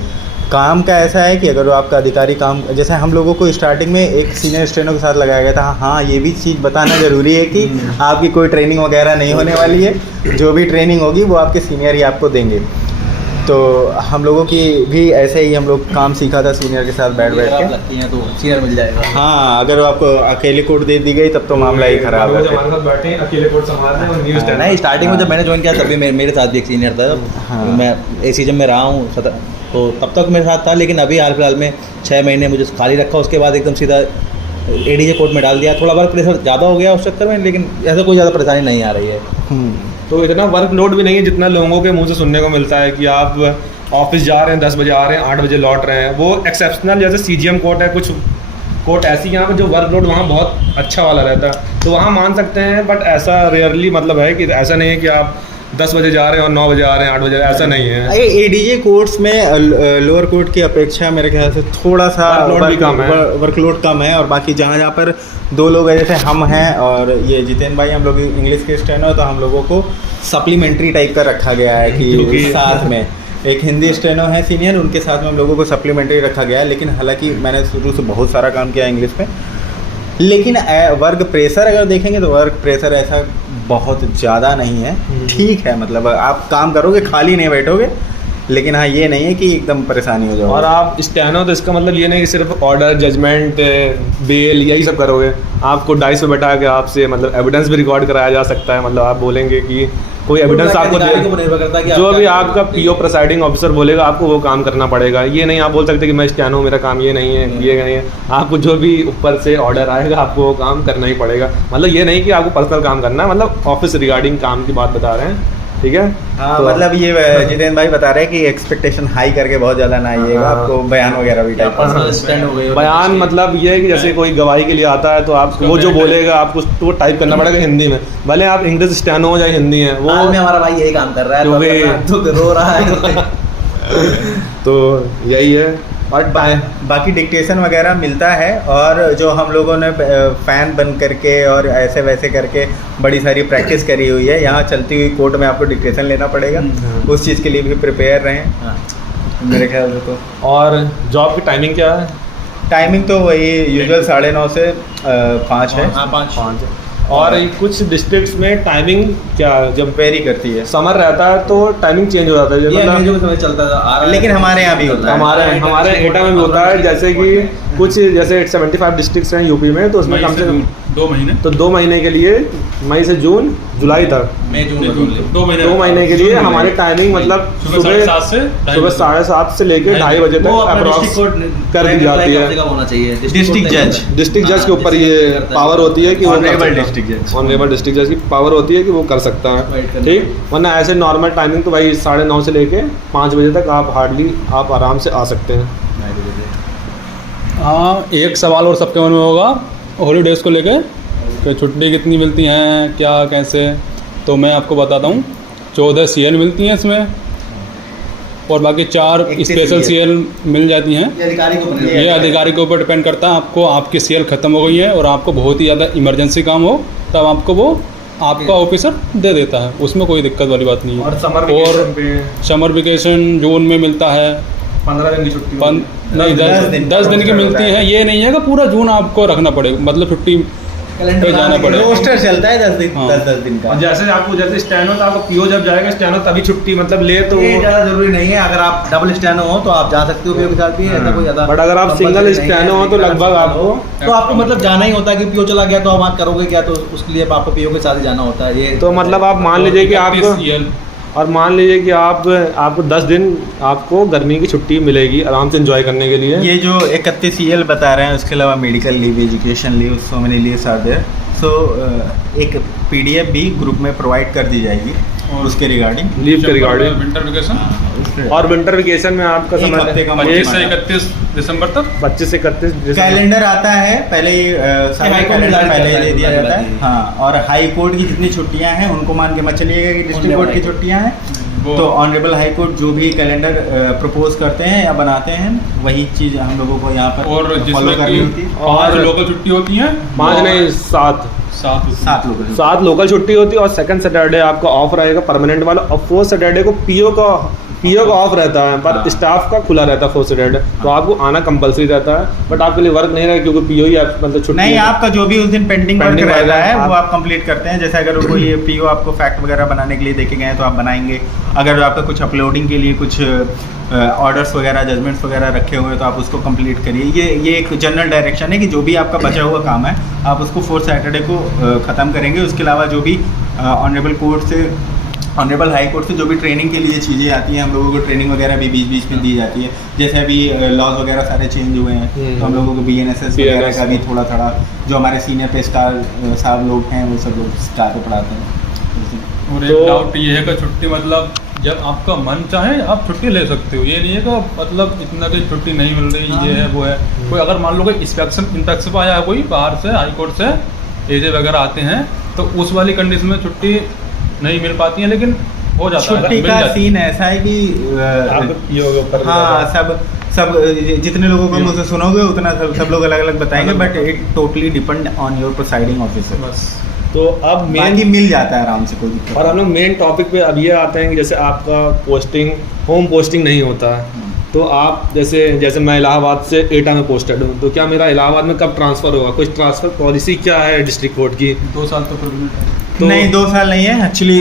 काम का ऐसा है कि अगर आपका अधिकारी काम, जैसे हम लोगों को स्टार्टिंग में एक सीनियर स्टेनो के साथ लगाया गया था। हाँ, ये भी चीज़ बताना ज़रूरी है कि आपकी कोई ट्रेनिंग वगैरह नहीं होने वाली है। जो भी ट्रेनिंग होगी वो आपके सीनियर ही आपको देंगे। तो हम लोगों की भी ऐसे ही हम लोग काम सीखा था सीनियर के साथ बैठ के। लगती हैं तो सीनियर मिल जाएगा। हाँ, अगर आपको अकेले कोर्ट दे दी गई तब तो मामला ही खराब है। हमारे साथ बैठे हैं, अकेले कोर्ट संभाल रहे हैं और न्यूज़ नहीं, स्टार्टिंग में जब मैंने ज्वाइन किया तब भी मेरे साथ भी एक सीनियर था। हाँ। मैं एक सीजन में रहा हूँ तो तब तक मेरे साथ था, लेकिन अभी हाल फिलहाल में 6 महीने मुझे खाली रखा, उसके बाद एकदम सीधा एडीजे कोर्ट में डाल दिया। थोड़ा वर्क प्रेशर ज़्यादा हो गया उस चक्कर में, लेकिन ऐसा कोई ज़्यादा परेशानी नहीं आ रही है। तो इतना वर्कलोड भी नहीं है जितना लोगों के मुंह से सुनने को मिलता है कि आप ऑफिस जा रहे हैं 10 बजे आ रहे हैं 8 बजे लौट रहे हैं। वो एक्सेप्शनल जैसे सीजीएम कोर्ट है, कुछ कोर्ट ऐसी यहाँ पे जो वर्कलोड वहाँ बहुत अच्छा वाला रहता है, तो वहाँ मान सकते हैं। बट ऐसा रेयरली मतलब है कि ऐसा नहीं है कि आप 10 बजे जा रहे हैं और 9 बजे आ रहे हैं 8 बजे, ऐसा नहीं है। एडीजे कोर्ट्स में लोअर कोर्ट की अपेक्षा मेरे ख्याल से थोड़ा सा वर्कलोड कम है। और बाकी जहाँ जहाँ पर 2 लोग हैं, जैसे हम हैं और ये जितेंद्र भाई, हम लोग इंग्लिश के स्टेनो, तो हम लोगों को सप्लीमेंट्री टाइप का रखा गया है कि साथ में एक हिंदी स्टेनो है सीनियर, उनके साथ में हम लोगों को सप्लीमेंट्री रखा गया है। लेकिन हालांकि मैंने शुरू से बहुत सारा काम किया इंग्लिश में, लेकिन वर्क प्रेशर अगर देखेंगे तो वर्क प्रेशर ऐसा बहुत ज़्यादा नहीं है, ठीक है। मतलब आप काम करोगे, खाली नहीं बैठोगे, लेकिन हाँ ये नहीं है कि एकदम परेशानी हो जाए। और आप स्टेनो तो इसका मतलब ये नहीं कि सिर्फ ऑर्डर, जजमेंट, बेल यही सब करोगे। आपको डाइस पे बैठा के आपसे मतलब एविडेंस भी रिकॉर्ड कराया जा सकता है। मतलब आप बोलेंगे कि कोई एविडेंस आपको दे, जो भी आपका पीओ प्रिसाइडिंग ऑफिसर बोलेगा आपको वो काम करना पड़ेगा। ये नहीं आप बोल सकते कि मैं स्टेनो, मेरा काम ये नहीं है, ये नहीं है। आपको जो भी ऊपर से ऑर्डर आएगा आपको वो काम करना ही पड़ेगा। मतलब ये नहीं कि आपको पर्सनल काम करना है, मतलब ऑफिस रिगार्डिंग काम की बात बता रहे हैं, ठीक है। हाँ, तो मतलब ये जितेंद्र भाई बता रहे हैं कि एक्सपेक्टेशन हाई करके बहुत ज़्यादा ना आइएगा, आपको बयान वगैरह भी टाइप बयान मतलब ये है कि जैसे कोई गवाही के लिए आता है तो आप वो जो बोलेगा आपको तो टाइप करना पड़ेगा हिंदी में, भले आप इंग्लिश स्टेनो हो या हिंदी है। वो में हमारा भाई यही काम कर रहा है तो रो रहा है। तो यही है। और बाकी डिक्टेशन वगैरह मिलता है, और जो हम लोगों ने फ़ैन बन करके और ऐसे वैसे करके बड़ी सारी प्रैक्टिस करी हुई है। यहाँ चलती हुई कोर्ट में आपको डिक्टेशन लेना पड़ेगा, उस चीज़ के लिए भी प्रिपेयर रहें मेरे ख्याल से। तो और जॉब की टाइमिंग क्या है? टाइमिंग तो वही यूजुअल 9:30 से 5 है। हाँ, 5। और कुछ डिस्ट्रिक्ट्स में टाइमिंग क्या जब वेरी करती है, समर रहता है तो टाइमिंग चेंज हो जाता है। ये अंग्रेजों समय चलता था, लेकिन हमारे यहाँ भी होता है। हमारे एटा में भी होता है। जैसे कि कुछ जैसे 75 डिस्ट्रिक्ट्स हैं यूपी में, तो उसमें कम से कम 2 महीने, तो 2 महीने के लिए, मई से जून जुलाई तक, 2 महीने के लिए हमारी टाइमिंग मतलब सुबह 7:30 से लेकर 2:30 बजे तक अप्रॉक्स कर दी जाती है। डिस्ट्रिक्ट जज के ऊपर ये पावर होती है कि ऑनरेबल डिस्ट्रिक्ट जज की पावर होती है कि वो कर सकता है, ठीक। वरना ऐसे नॉर्मल टाइमिंग तो भाई 9:30 से लेके 5 बजे तक आप आराम से आ सकते हैं। हाँ, एक सवाल और सबके मन में होगा हॉलीडेज़ को लेकर कि छुट्टी कितनी मिलती हैं, क्या कैसे। तो मैं आपको बताता हूँ, 14 CL मिलती हैं इसमें, और बाकी 4 स्पेशल CL मिल जाती हैं। ये अधिकारी के ऊपर डिपेंड करता है। आपको आपकी CL ख़त्म हो गई है और आपको बहुत ही ज़्यादा इमरजेंसी काम हो, तब आपको वो आपका ऑफिसर दे देता है, उसमें कोई दिक्कत वाली बात नहीं है। और समर वेकेशन जून में मिलता है, 15 दिन की छुट्टी नहीं 10 दिन की मिलती है। ये नहीं है कि पूरा जून आपको रखना पड़ेगा, मतलब छुट्टी पे जाना पड़ेगा। रोस्टर चलता है 10 दिन, हाँ। 10 दिन का। और जैसे आपको जैसे स्टेनो तो आपको पीओ जब जाएगा स्टेनो तभी छुट्टी मतलब ले, तो ये ज़्यादा जरूरी नहीं है। अगर आप डबल स्टेनो हो तो आप जा सकते हो पीओ के साथ भी, ऐसा कोई ज़्यादा। बट अगर आप सिंगल स्टेनो हो तो लगभग आपको मतलब जाना ही होता है कि पीओ चला गया तो आप करोगे क्या, तो उसके लिए आपको पीओ के साथ ही जाना होता है। ये तो मतलब आप मान लीजिए कि आपको, और मान लीजिए कि आपको 10 दिन आपको गर्मी की छुट्टी मिलेगी आराम से एंजॉय करने के लिए। ये जो 31 CL बता रहे हैं, उसके अलावा medical leave, education leave, so many leaves are there. So एक PDF भी ग्रुप में प्रोवाइड कर दी जाएगी और उसके रिगार्डिंग, लीव के रिगार्डिंग। विंटर वेकेशन, और विंटर वेकेशन में आपका समय 25 से 31 दिसंबर तक, 25 से 31 कैलेंडर आता है पहले ही, सारे कैलेंडर पहले ही दे दिया जाता है। हाँ, और हाई कोर्ट की जितनी छुट्टियां हैं उनको मान के मत चलिएगा कि डिस्ट्रिक्ट कोर्ट की छुट्टियां हैं, तो ऑनरेबल हाई कोर्ट जो भी कैलेंडर प्रपोज करते हैं या बनाते हैं वही चीज़ हम लोगों को यहाँ पर और फॉलो करनी होती है। और लोकल छुट्टी होती है 5 नहीं 7 7 लोग 7 लोकल छुट्टी होती है और सेकंड सैटरडे आपका ऑफ रहेगा परमानेंट वाला, और 4th सैटरडे को पीओ का ऑफ रहता है, पर हाँ। स्टाफ का खुला रहता है 4th सैटरडे, तो आपको आना कंपलसरी रहता है, बट आपके लिए वर्क नहीं रहेगा क्योंकि पीओ ही मतलब छुट्टी नहीं, है। आपका जो भी उस दिन पेंडिंग वर्क Pending रहता रहेगा, है वो आप- आप कंप्लीट करते हैं। जैसे अगर कोई पीओ आपको फैक्ट वगैरह बनाने के लिए देखे गए हैं तो आप बनाएंगे। अगर आपका कुछ अपलोडिंग के लिए कुछ ऑर्डर्स वगैरह जजमेंट्स वगैरह रखे हुए हैं तो आप उसको कंप्लीट करिए। ये एक जनरल डायरेक्शन है कि जो भी आपका बचा हुआ काम है आप उसको 4th सैटरडे को ख़त्म करेंगे। उसके अलावा जो भी ऑनरेबल हाई कोर्ट से जो भी ट्रेनिंग के लिए चीज़ें आती हैं, हम लोगों को ट्रेनिंग वगैरह भी बीच बीच में दी जाती है। जैसे अभी लॉज वगैरह सारे चेंज हुए हैं तो हम लोगों को BNSS वगैरह का भी थोड़ा जो हमारे सीनियर पे स्टार साहब लोग हैं वो सब लोग स्टार पे पढ़ाते हैं। और तो- एक डाउट ये है कि छुट्टी मतलब जब आपका मन चाहे आप छुट्टी ले सकते हो, ये नहीं है कि मतलब इतना की छुट्टी नहीं मिल रही, हाँ। ये है वो है। कोई अगर मान लो कोई इंस्पेक्शन आया है कोई बाहर से हाई कोर्ट से एजे वगैरह आते हैं तो उस वाली कंडीशन में छुट्टी नहीं मिल पाती है, लेकिन हो जाता है, छुट्टी मिल का जाती है। सीन ऐसा है कि आपके PO के ऊपर हाँ सब जितने लोगों को मुझसे सुनोगे उतना सब लोग अलग अलग बताएंगे, but it totally depend on your presiding officer. बस तो अब बाकी मेन, मिल जाता है आराम से, कोई दिक्कत और हम लोग मेन टॉपिक पे अब ये आते हैं कि जैसे आपका पोस्टिंग होम पोस्टिंग नहीं होता है, तो आप जैसे मैं इलाहाबाद से एटा में पोस्टेड हूँ, तो क्या मेरा इलाहाबाद में कब ट्रांसफ़र होगा? कुछ ट्रांसफ़र पॉलिसी क्या है डिस्ट्रिक्ट कोर्ट की? 2 साल तो परमिनेंट है। तो नहीं 2 साल नहीं है एक्चुअली।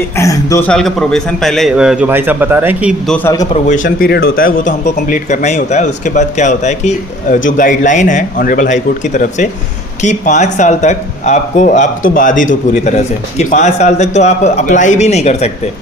2 साल का प्रोबेशन पहले जो भाई साहब बता रहे हैं कि 2 साल का प्रोबेशन पीरियड होता है, वो तो हमको कंप्लीट करना ही होता है। उसके बाद क्या होता है कि जो गाइडलाइन है ऑनरेबल हाई कोर्ट की तरफ से कि 5 साल तक आप तो बाधित हो पूरी तरह से कि 5 साल तक तो आप अप्लाई भी नहीं कर सकते।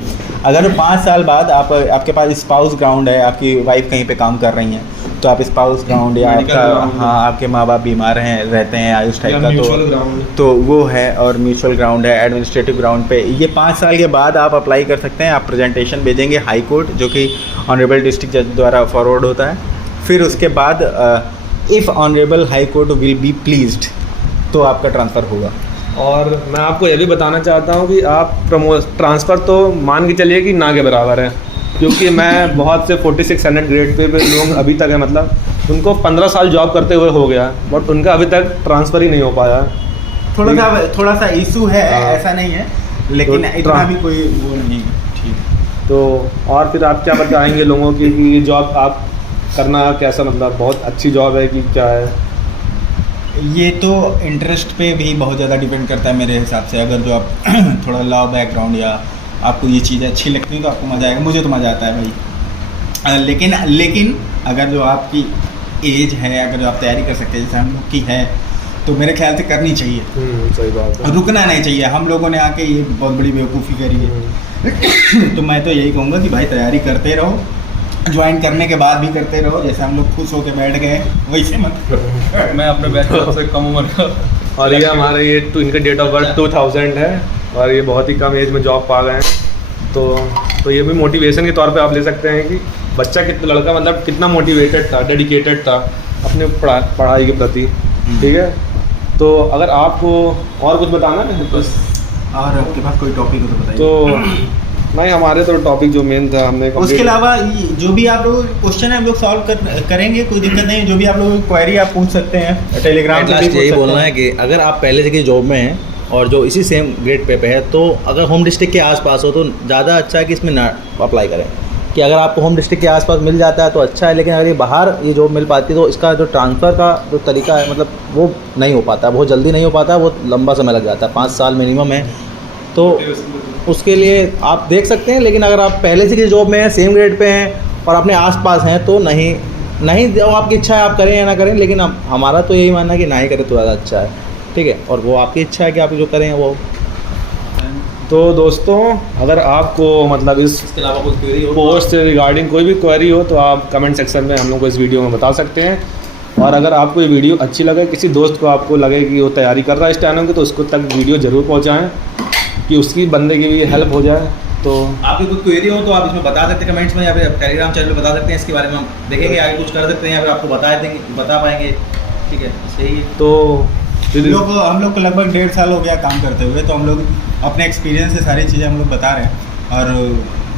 अगर 5 साल बाद आपके पास स्पाउस ग्राउंड है, आपकी वाइफ कहीं पे काम कर रही हैं तो आप स्पाउस ग्राउंड या Medical आपका ground। हाँ आपके माँ बाप बीमार हैं रहते हैं आयुष टाइप का म्यूचुअल ग्राउंड, तो वो है, और म्यूचुअल ग्राउंड है, एडमिनिस्ट्रेटिव ग्राउंड पे। ये 5 साल के बाद आप अप्लाई कर सकते हैं। आप प्रेजेंटेशन भेजेंगे हाई कोर्ट जो कि ऑनरेबल डिस्ट्रिक्ट जज द्वारा फॉरवर्ड होता है। फिर उसके बाद if honourable high court will be pleased तो आपका ट्रांसफ़र होगा। और मैं आपको ये भी बताना चाहता हूँ कि आप ट्रांसफ़र तो मान के चलिए कि ना के बराबर है, क्योंकि मैं बहुत से 4600 ग्रेड पे लोग अभी तक है, मतलब उनको 15 साल जॉब करते हुए हो गया, बट उनका अभी तक ट्रांसफ़र ही नहीं हो पाया। थोड़ा सा इशू है, हाँ। ऐसा नहीं है, लेकिन तो इतना भी कोई वो नहीं है। ठीक। तो और फिर आप क्या बताएंगे लोगों की कि ये जॉब आप करना कैसा, मतलब बहुत अच्छी जॉब है कि क्या है? ये तो इंटरेस्ट पे भी बहुत ज़्यादा डिपेंड करता है मेरे हिसाब से। अगर जो आप थोड़ा लॉ बैकग्राउंड या आपको ये चीज़ें अच्छी लगती है तो आपको मज़ा आएगा। मुझे तो मज़ा आता है भाई। लेकिन अगर जो आपकी एज है, अगर जो आप तैयारी कर सकते हैं जैसे हम लोग की है, तो मेरे ख्याल से करनी चाहिए, सही बात है। रुकना नहीं चाहिए। हम लोगों ने आके ये बहुत बड़ी बेवकूफ़ी करी है। तो मैं तो यही कहूँगा कि भाई तैयारी करते रहो, ज्वाइन करने के बाद भी करते रहो। जैसे हम लोग खुश होकर बैठ गए वैसे मत करो। मैं अपने बैच में सबसे कम उम्र का और ये हमारे इनका डेट ऑफ बर्थ 2000 है और ये बहुत ही कम एज में जॉब पा गए हैं। तो ये भी मोटिवेशन के तौर पे आप ले सकते हैं कि बच्चा लड़का मतलब कितना मोटिवेटेड था, डेडिकेटेड था अपने पढ़ाई के प्रति। ठीक है, तो अगर आपको और कुछ बताना है तो और आपके पास कोई टॉपिक हो तो बताइए। तो नहीं, हमारे तो टॉपिक जो मेन था हमने उसके complete- अलावा जो भी आप लोग क्वेश्चन है हम लोग सॉल्व करेंगे, कोई दिक्कत नहीं। जो भी आप लोग क्वेरी आप पूछ सकते हैं टेलीग्राम पे भी लास्ट पूछ यही सकते बोलना हैं। है कि अगर आप पहले से किसी जॉब में हैं और जो इसी सेम ग्रेड पे है, तो अगर होम डिस्ट्रिक्ट के आसपास हो तो ज़्यादा अच्छा है कि इसमें ना अप्लाई करें। कि अगर आपको होम डिस्ट्रिक्ट के आसपास मिल जाता है तो अच्छा है, लेकिन अगर ये बाहर ये जॉब मिल पाती है तो इसका जो ट्रांसफ़र का जो तरीका है मतलब वो नहीं हो पाता, बहुत जल्दी नहीं हो पाता, बहुत लंबा समय लग जाता है, 5 साल मिनिमम है। तो उसके लिए आप देख सकते हैं। लेकिन अगर आप पहले से किसी जॉब में हैं, सेम ग्रेड पे हैं और अपने आसपास हैं तो नहीं जो आपकी इच्छा है आप करें या ना करें, लेकिन हमारा तो यही मानना है कि ना ही करें तो ज़्यादा अच्छा है। ठीक है, और वो आपकी इच्छा है कि आप जो करें वो। तो दोस्तों अगर आपको मतलब इस इसके अलावा कुछ क्वेरी हो पोस्ट से रिगार्डिंग कोई भी क्वेरी हो तो आप कमेंट सेक्शन में हम लोग को इस वीडियो में बता सकते हैं। और अगर आपको ये वीडियो अच्छी लगे, किसी दोस्त को आपको लगे कि वो तैयारी कर रहा है स्टेनो की, तो उसको तक वीडियो ज़रूर पहुँचाएँ कि उसकी बंदे की भी हेल्प हो जाए। तो आपकी कोई क्वेरी हो तो आप इसमें बता सकते हैं कमेंट्स में, या फिर टेलीग्राम चैनल पे बता सकते हैं। इसके बारे में हम देखेंगे आगे कुछ कर सकते हैं या फिर आपको बता पाएंगे। ठीक है, सही है। तो हम लोग को लगभग 1.5 साल हो गया काम करते हुए, तो हम लोग अपने एक्सपीरियंस से सारी चीज़ें हम लोग बता रहे हैं। और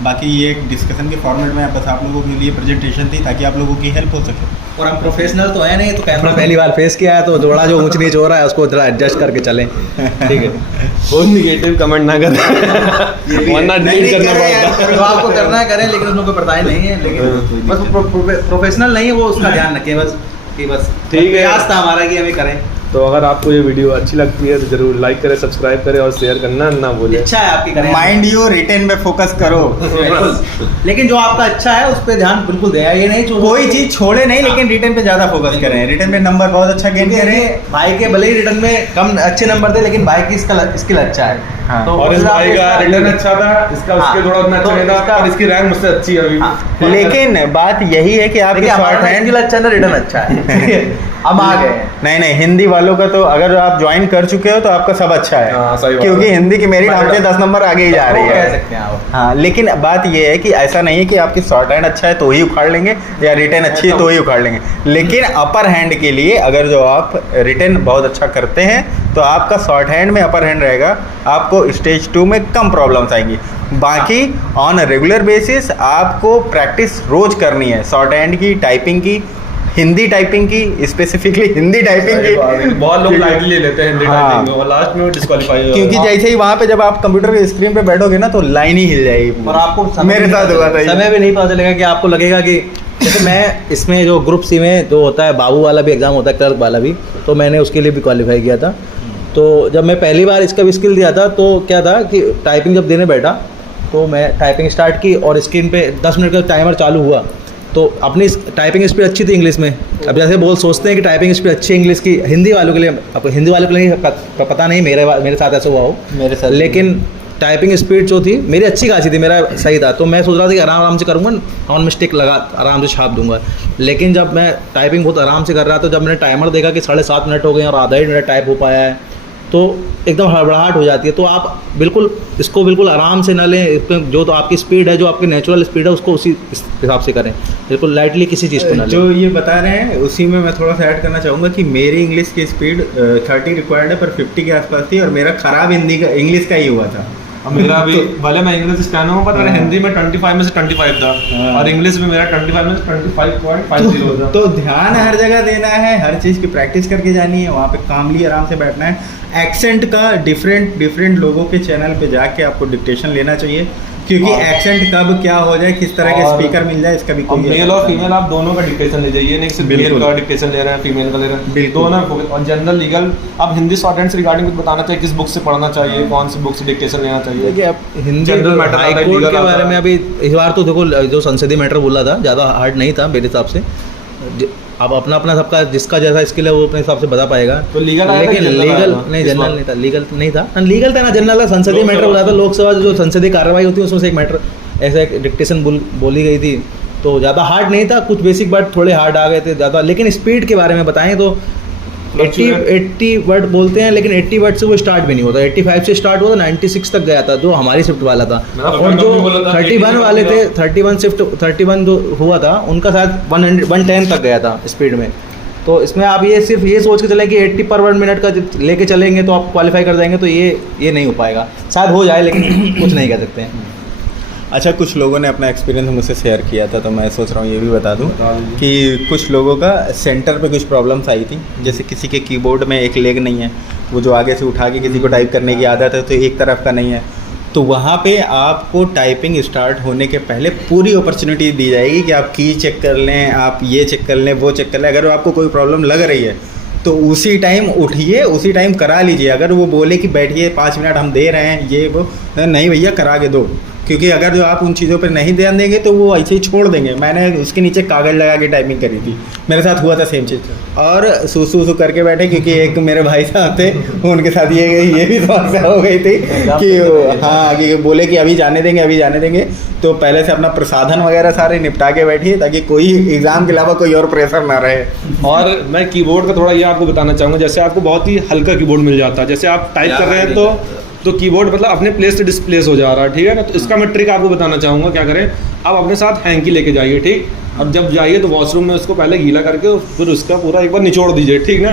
बाकी ये एक डिस्कशन के फॉर्मेट में बस आप लोगों के लिए प्रेजेंटेशन थी ताकि आप लोगों की हेल्प हो सके। और हम प्रोफेशनल तो है नहीं, तो कैमरा पहली बार फेस किया है, तो थोड़ा जो ऊंच नीच हो रहा है उसको थोड़ा एडजस्ट करके चलें, ठीक है। बहुत निगेटिव कमेंट ना करें वरना डिलीट करना पड़ता जो आपको करना है करें, लेकिन उसमें कोई परेशानी नहीं है, लेकिन बस प्रोफेशनल नहीं है वो, उसका ध्यान रखें बस, कि बस ठीक है। प्रयास था हमारा कि हमें करें। तो अगर आपको ये वीडियो अच्छी लगती है तो जरूर लाइक करें, सब्सक्राइब करें और शेयर करना ना भूलें। इच्छा है आपकी करें, माइंड यू रिटेन पे फोकस करो, बिल्कुल। लेकिन जो आपका अच्छा है उस पर ध्यान बिल्कुल दें, ये नहीं जो कोई चीज छोड़े नहीं, लेकिन रिटेन पे ज्यादा फोकस करें, रिटेन पे नंबर बहुत अच्छा गेन करें। भाई के भले ही रिटर्न में कम अच्छे नंबर थे, लेकिन भाई की स्किल अच्छा है। हाँ। तो और इस उससे भाई आप का इसका- रिटर्न अच्छा था, इसका उसके थोड़ा उतना अच्छा तो नहीं था, इसका- और इसकी रैंक मुझसे अच्छी है अभी। हाँ। लेकिन बात यही है कि आपके देखिए शॉर्ट हमारा हैंड स्किल अच्छा है ना, रिटर्न अच्छा है। हम आ गए हैं। नहीं नहीं, हिंदी वालों का तो अगर आप ज्वाइन कर चुके हो तो आपका सब अच्छा है, हाँ, सही बात क्योंकि है। हिंदी की मेरिट हमसे 10 नंबर आगे ही जा रही वो कह है। सकते हैं आप। हाँ, लेकिन बात ये है कि ऐसा नहीं है कि आपकी शॉर्ट हैंड अच्छा है तो ही उखाड़ लेंगे, या रिटेन अच्छी है तो ही उखाड़ लेंगे। लेकिन अपर हैंड के लिए अगर जो आप रिटेन बहुत अच्छा करते हैं तो आपका शॉर्ट हैंड में अपर हैंड रहेगा, आपको स्टेज 2 में कम प्रॉब्लम्स आएंगी। बाकी ऑन रेगुलर बेसिस आपको प्रैक्टिस रोज करनी है, शॉर्ट हैंड की, टाइपिंग की, हिंदी टाइपिंग की, स्पेसिफिकली हिंदी टाइपिंग सही बात है। की। बहुत लोग लाइटली ले लेते हैं हिंदी हाँ। टाइपिंग को और लास्ट में डिस्क्वालीफाई हो क्योंकि जाते हैं। जैसे ही वहाँ पे जब आप कंप्यूटर के स्क्रीन पे बैठोगे ना तो लाइन ही हिल जाएगी। और आपको समय मेरे भी साथ नहीं हुआ पता था ये। समय भी नहीं पता चलेगा कि आपको लगेगा कि जैसे मैं इसमें जो ग्रुप सी में जो होता है, बाबू वाला भी एग्ज़ाम होता है, क्लर्क वाला भी, तो मैंने उसके लिए भी क्वालिफाई किया था। तो जब मैं पहली बार इसका भी स्किल दिया था तो क्या था कि टाइपिंग जब देने बैठा तो मैं टाइपिंग स्टार्ट की और स्क्रीन पे 10 मिनट का टाइमर चालू हुआ, तो अपनी टाइपिंग स्पीड अच्छी थी इंग्लिश में। अब जैसे बोल सोचते हैं कि टाइपिंग स्पीड अच्छी है इंग्लिश की, हिंदी वालों के लिए, अब हिंदी वालों के लिए पता नहीं, मेरे साथ ऐसा हुआ हो, मेरे साथ लेकिन टाइपिंग स्पीड जो थी मेरी अच्छी खासी थी, मेरा सही था। तो मैं सोच रहा था कि आराम आराम से करूँगा, ऑन मिस्टेक लगा आराम से छाप दूंगा। लेकिन जब मैं टाइपिंग बहुत आराम से कर रहा था, जब मैंने टाइमर देखा कि 7.5 मिनट हो गए और आधा ही मिनट टाइप हो पाया है, तो एकदम हड़बड़ाहट हो जाती है। तो आप बिल्कुल इसको बिल्कुल आराम से ना लें, इसमें जो तो आपकी स्पीड है, जो आपकी नेचुरल स्पीड है, उसको उसी हिसाब से करें, बिल्कुल लाइटली किसी चीज़ को ना लें। जो ये बता रहे हैं उसी में मैं थोड़ा सा ऐड करना चाहूँगा कि मेरी इंग्लिश की स्पीड 30 रिक्वायर्ड है, पर 50 के आसपास थी, और मेरा खराब हिंदी का इंग्लिश का ही हुआ था। अब मेरा भी भले मैं इंग्लिश स्टैंड हूँ, पर मेरा हिंदी में 25 में से 25 था, हाँ। और इंग्लिश में मेरा 25 में से 25.50 था। तो ध्यान हर जगह देना है, हर चीज़ की प्रैक्टिस करके जानी है, वहाँ पे कामली आराम से बैठना है। एक्सेंट का डिफरेंट लोगों के चैनल पे जाके आपको डिक्टेशन लेना चाहिए, क्योंकि हाँ। एक्सेंट कब क्या हो जाए, किस तरह के और- स्पीकर मिल जाए, इसका भी अब कोई मेल और फीमेल आप दोनों का डिक्टेशन ले जाइए, नहीं सिर्फ मेल बिल्कुल। का डिक्टेशन ले रहे हैं, फीमेल का ले रहे हैं, बिल्कुल। दोनों को। और जनरल लीगल आप हिंदी शॉर्ट हैंड से रिगार्डिंग कुछ बताना चाहिए, किस बुक से पढ़ना चाहिए, कौन सी बुक से डिक्टेशन लेना चाहिए। देखिए अब हिंदी General matter हाई आता है, कोर्ट legal के आता बारे है। में अभी इस बार तो देखो जो संसदीय मैटर बोला था ज़्यादा हार्ड नहीं था मेरे हिसाब से। अब अपना अपना सबका जिसका जैसा स्किल है वो अपने हिसाब से बता पाएगा। तो legal आया था लेकिन कि general लीगल आया था? नहीं, इस जनरल बार? नहीं था, लीगल नहीं था, लीगल था ना, जनरल था। संसदीय लोकसभा मैटर बोला था, लोकसभा जो संसदीय कार्रवाई होती है उसमें से एक मैटर ऐसा एक डिक्टेशन बोली गई थी, तो ज़्यादा हार्ड नहीं था, कुछ बेसिक वर्ड थोड़े हार्ड आ गए थे ज़्यादा। लेकिन स्पीड के बारे में बताएं तो 80 वर्ड बोलते हैं, लेकिन 80 वर्ड से वो स्टार्ट भी नहीं होता। 85 से स्टार्ट हुआ था, 96 तक गया था जो हमारी शिफ्ट वाला था। मेरा और friend जो भी बोला था 31 वाले थे, 31 जो हुआ था उनका शायद 110 तक गया था स्पीड में। तो इसमें आप ये सिर्फ ये सोच के चलें कि 80 पर वर्ड मिनट का लेके चलेंगे तो आप क्वालिफाई कर जाएंगे, तो ये नहीं हो पाएगा। शायद हो जाए लेकिन कुछ नहीं कह सकते हैं। अच्छा, कुछ लोगों ने अपना एक्सपीरियंस मुझसे शेयर किया था, तो मैं सोच रहा हूँ ये भी बता दूँ कि कुछ लोगों का सेंटर पे कुछ प्रॉब्लम्स आई थी। जैसे किसी के कीबोर्ड में एक लेग नहीं है, वो जो आगे से उठा के किसी को टाइप करने की आदत है तो एक तरफ का नहीं है, तो वहाँ पे आपको टाइपिंग स्टार्ट होने के पहले पूरी अपॉर्चुनिटी दी जाएगी कि आप की चेक कर लें, आप ये चेक कर लें, वो चेक कर लें। अगर आपको कोई प्रॉब्लम लग रही है तो उसी टाइम उठिए, उसी टाइम करा लीजिए। अगर वो बोले कि बैठिए 5 मिनट हम दे रहे हैं ये वो, नहीं भैया करा के दो, क्योंकि अगर जो आप उन चीज़ों पर नहीं ध्यान देंगे तो वो ऐसे ही छोड़ देंगे। मैंने उसके नीचे कागज़ लगा के टाइपिंग करी थी, मेरे साथ हुआ था सेम चीज़, और सूसू करके बैठे, क्योंकि एक मेरे भाई साहब थे उनके साथ ये भी समस्या हो गई थी कि हाँ, कि बोले कि अभी जाने देंगे, तो पहले से अपना प्रसाधन वगैरह सारे निपटा के बैठिए ताकि कोई एग्ज़ाम के अलावा कोई और प्रेशर ना रहे। और मैं कीबोर्ड का थोड़ा ये आपको बताना चाहूँगा, जैसे आपको बहुत ही हल्का कीबोर्ड मिल जाता है, जैसे आप टाइप कर रहे हैं तो कीबोर्ड मतलब अपने प्लेस से डिस्प्लेस हो जा रहा है, ठीक है ना। तो इसका मैं ट्रिक आपको बताना चाहूँगा, क्या करें, आप अपने साथ हैंकी लेके जाइए, ठीक। अब जब जाइए तो वॉशरूम में उसको पहले गीला करके फिर उसका पूरा एक बार निचोड़ दीजिए, ठीक ना।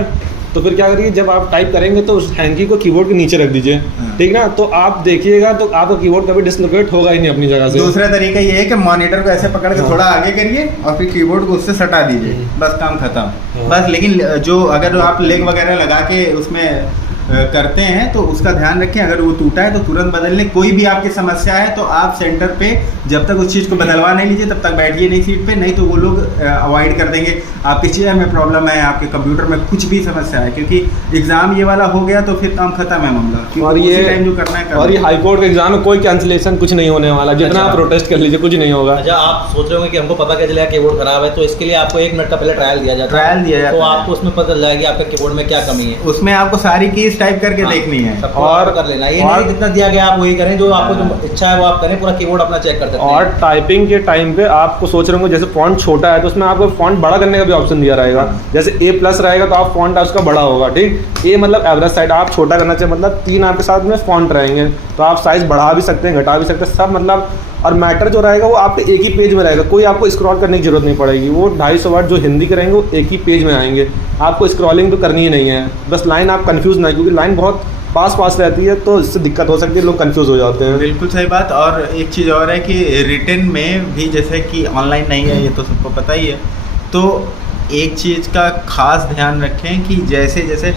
तो फिर क्या करिए, जब आप टाइप करेंगे तो उस हैंकी को कीबोर्ड के नीचे रख दीजिए, ठीक ना। तो आप देखिएगा तो आपका कीबोर्ड कभी डिसलोकेट होगा ही नहीं अपनी जगह से। दूसरा तरीका ये है कि मॉनिटर को ऐसे पकड़ के थोड़ा आगे करिए और फिर कीबोर्ड को उससे सटा दीजिए, बस काम खत्म। बस लेकिन जो अगर आप लेग वगैरह लगा के उसमें करते हैं तो उसका ध्यान रखें, अगर वो टूटा है तो तुरंत बदल लें। कोई भी आपकी समस्या है तो आप सेंटर पे जब तक उस चीज़ को बदलवा नहीं लीजिए तब तक बैठिए नहीं सीट पे, नहीं तो वो लोग अवॉइड कर देंगे। आपकी चेयर में प्रॉब्लम है, आपके कंप्यूटर में कुछ भी समस्या है, क्योंकि एग्जाम ये वाला हो गया तो फिर काम खत्म है मामला। और ये टाइम जो करना है और ये हाई कोर्ट का एग्जाम में कोई कैंसिलेशन कुछ नहीं होने वाला, जितना आप प्रोटेस्ट कर लीजिए कुछ नहीं होगा। अच्छा, आप सोच रहे होंगे कि हमको पता क्या चलेगा कीबोर्ड खराब है, तो इसके लिए आपको 1 मिनट का पहले ट्रायल दिया जाता है, तो आपको उसमें पता चल जाएगा आपके कीबोर्ड में क्या कमी है। उसमें आपको सारी कीज टाइप करके देखनी है और कर लेना, ये नहीं जितना दिया गया आप वही करें, जो आपको जो इच्छा है वो आप करें, पूरा कीबोर्ड अपना चेक कर सकते हैं। और टाइपिंग के टाइम पे आपको सोच रहे होंगे जैसे फॉन्ट छोटा है तो उसमें आपको फॉन्ट बड़ा करने का भी ऑप्शन दिया रहेगा। जैसे A+ रहेगा तो आप फॉन्ट उसका बड़ा होगा, ठीक। A मतलब एवरेज साइड, आप छोटा करना चाहिए, मतलब 3 आपके साथ में फॉन्ट रहेंगे तो आप साइज बढ़ा भी सकते हैं, घटा भी सकते हैं, सब मतलब। और मैटर जो रहेगा वो आपके एक ही पेज में रहेगा, कोई आपको स्क्रॉल करने की जरूरत नहीं पड़ेगी। वो 250 वर्ड जो हिंदी के रहेंगे वो एक ही पेज में आएंगे, आपको स्क्रॉलिंग तो करनी ही नहीं है। बस लाइन आप कंफ्यूज ना, क्योंकि लाइन बहुत पास रहती है तो इससे दिक्कत हो सकती है, लोग कंफ्यूज हो जाते हैं। बिल्कुल सही बात। और एक चीज़ और है कि रिटन में भी, जैसे कि ऑनलाइन नहीं है ये तो सबको पता ही है, तो एक चीज़ का खास ध्यान रखें कि जैसे जैसे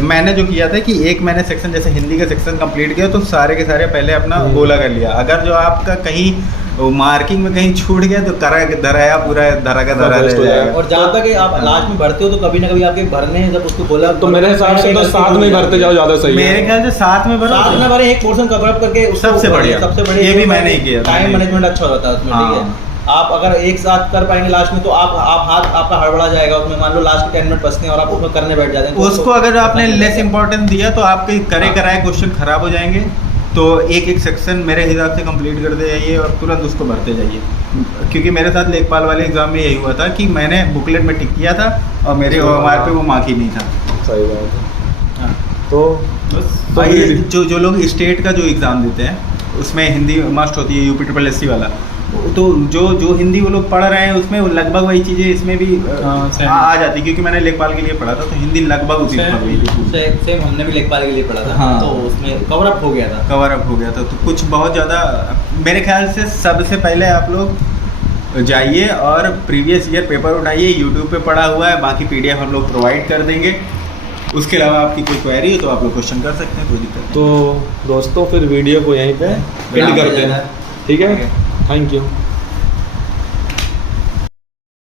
मैंने जो किया था कि एक मैंने सेक्शन, जैसे हिंदी का सेक्शन कंप्लीट किया तो सारे के सारे पहले अपना गोला कर लिया। अगर जो आपका कहीं मार्किंग में कहीं छूट गया तो धराया पूरा धरा का धरा रह जाएगा। और जहाँ तक आप लास्ट में भरते हो तो कभी ना कभी आपके भरने हैं, जब उसको बोला तो मेरे हिसाब से तो साथ में भरते जाओ ज़्यादा सही है। मेरे ख्याल से साथ में भरो, साथ में भरे, एक पोर्शन कवर अप करके सबसे बढ़िया, ये भी मैंने ही किया। टाइम मैनेजमेंट अच्छा होता है उसमें, ठीक है। आप अगर एक साथ कर पाएंगे लास्ट में तो आप हाथ आपका हड़बड़ा जाएगा उसमें, मान लो लास्ट के 10 मिनट बचते हैं और आप उसमें करने बैठ जाते हैं, उसको अगर आपने लेस इंपॉर्टेंस दिया तो आपके करे कराए क्वेश्चन खराब हो जाएंगे। तो एक एक सेक्शन मेरे हिसाब से कंप्लीट करते जाइए और तुरंत उसको भरते जाइए। क्योंकि मेरे साथ लेखपाल वाले एग्जाम में यही हुआ था कि मैंने बुकलेट में टिक किया था और मेरे OMR पे वो मार्क ही नहीं था। सही बात है। हाँ। तो ये जो लोग स्टेट का जो एग्ज़ाम देते हैं उसमें हिंदी मस्ट होती है, UP SSC वाला, तो जो हिंदी वो लोग पढ़ रहे हैं उसमें लगभग वही चीज़ें इसमें भी आ जाती, क्योंकि मैंने लेखपाल के लिए पढ़ा था तो हिंदी लगभग उसी में पढ़ थी। सेम हमने भी लेखपाल के लिए पढ़ा था। हाँ। तो उसमें कवर अप हो गया था तो कुछ बहुत ज़्यादा मेरे ख्याल से सबसे पहले आप लोग जाइए और प्रीवियस ईयर पेपर उठाइए, यूट्यूब पे पढ़ा हुआ है, बाकी PDF हम लोग प्रोवाइड कर देंगे। उसके अलावा आपकी कोई क्वेरी हो तो आप लोग क्वेश्चन कर सकते हैं, कोई दिक्कत नहीं। तो दोस्तों फिर वीडियो को यहीं पे एंड करते हैं, ठीक है। Thank you.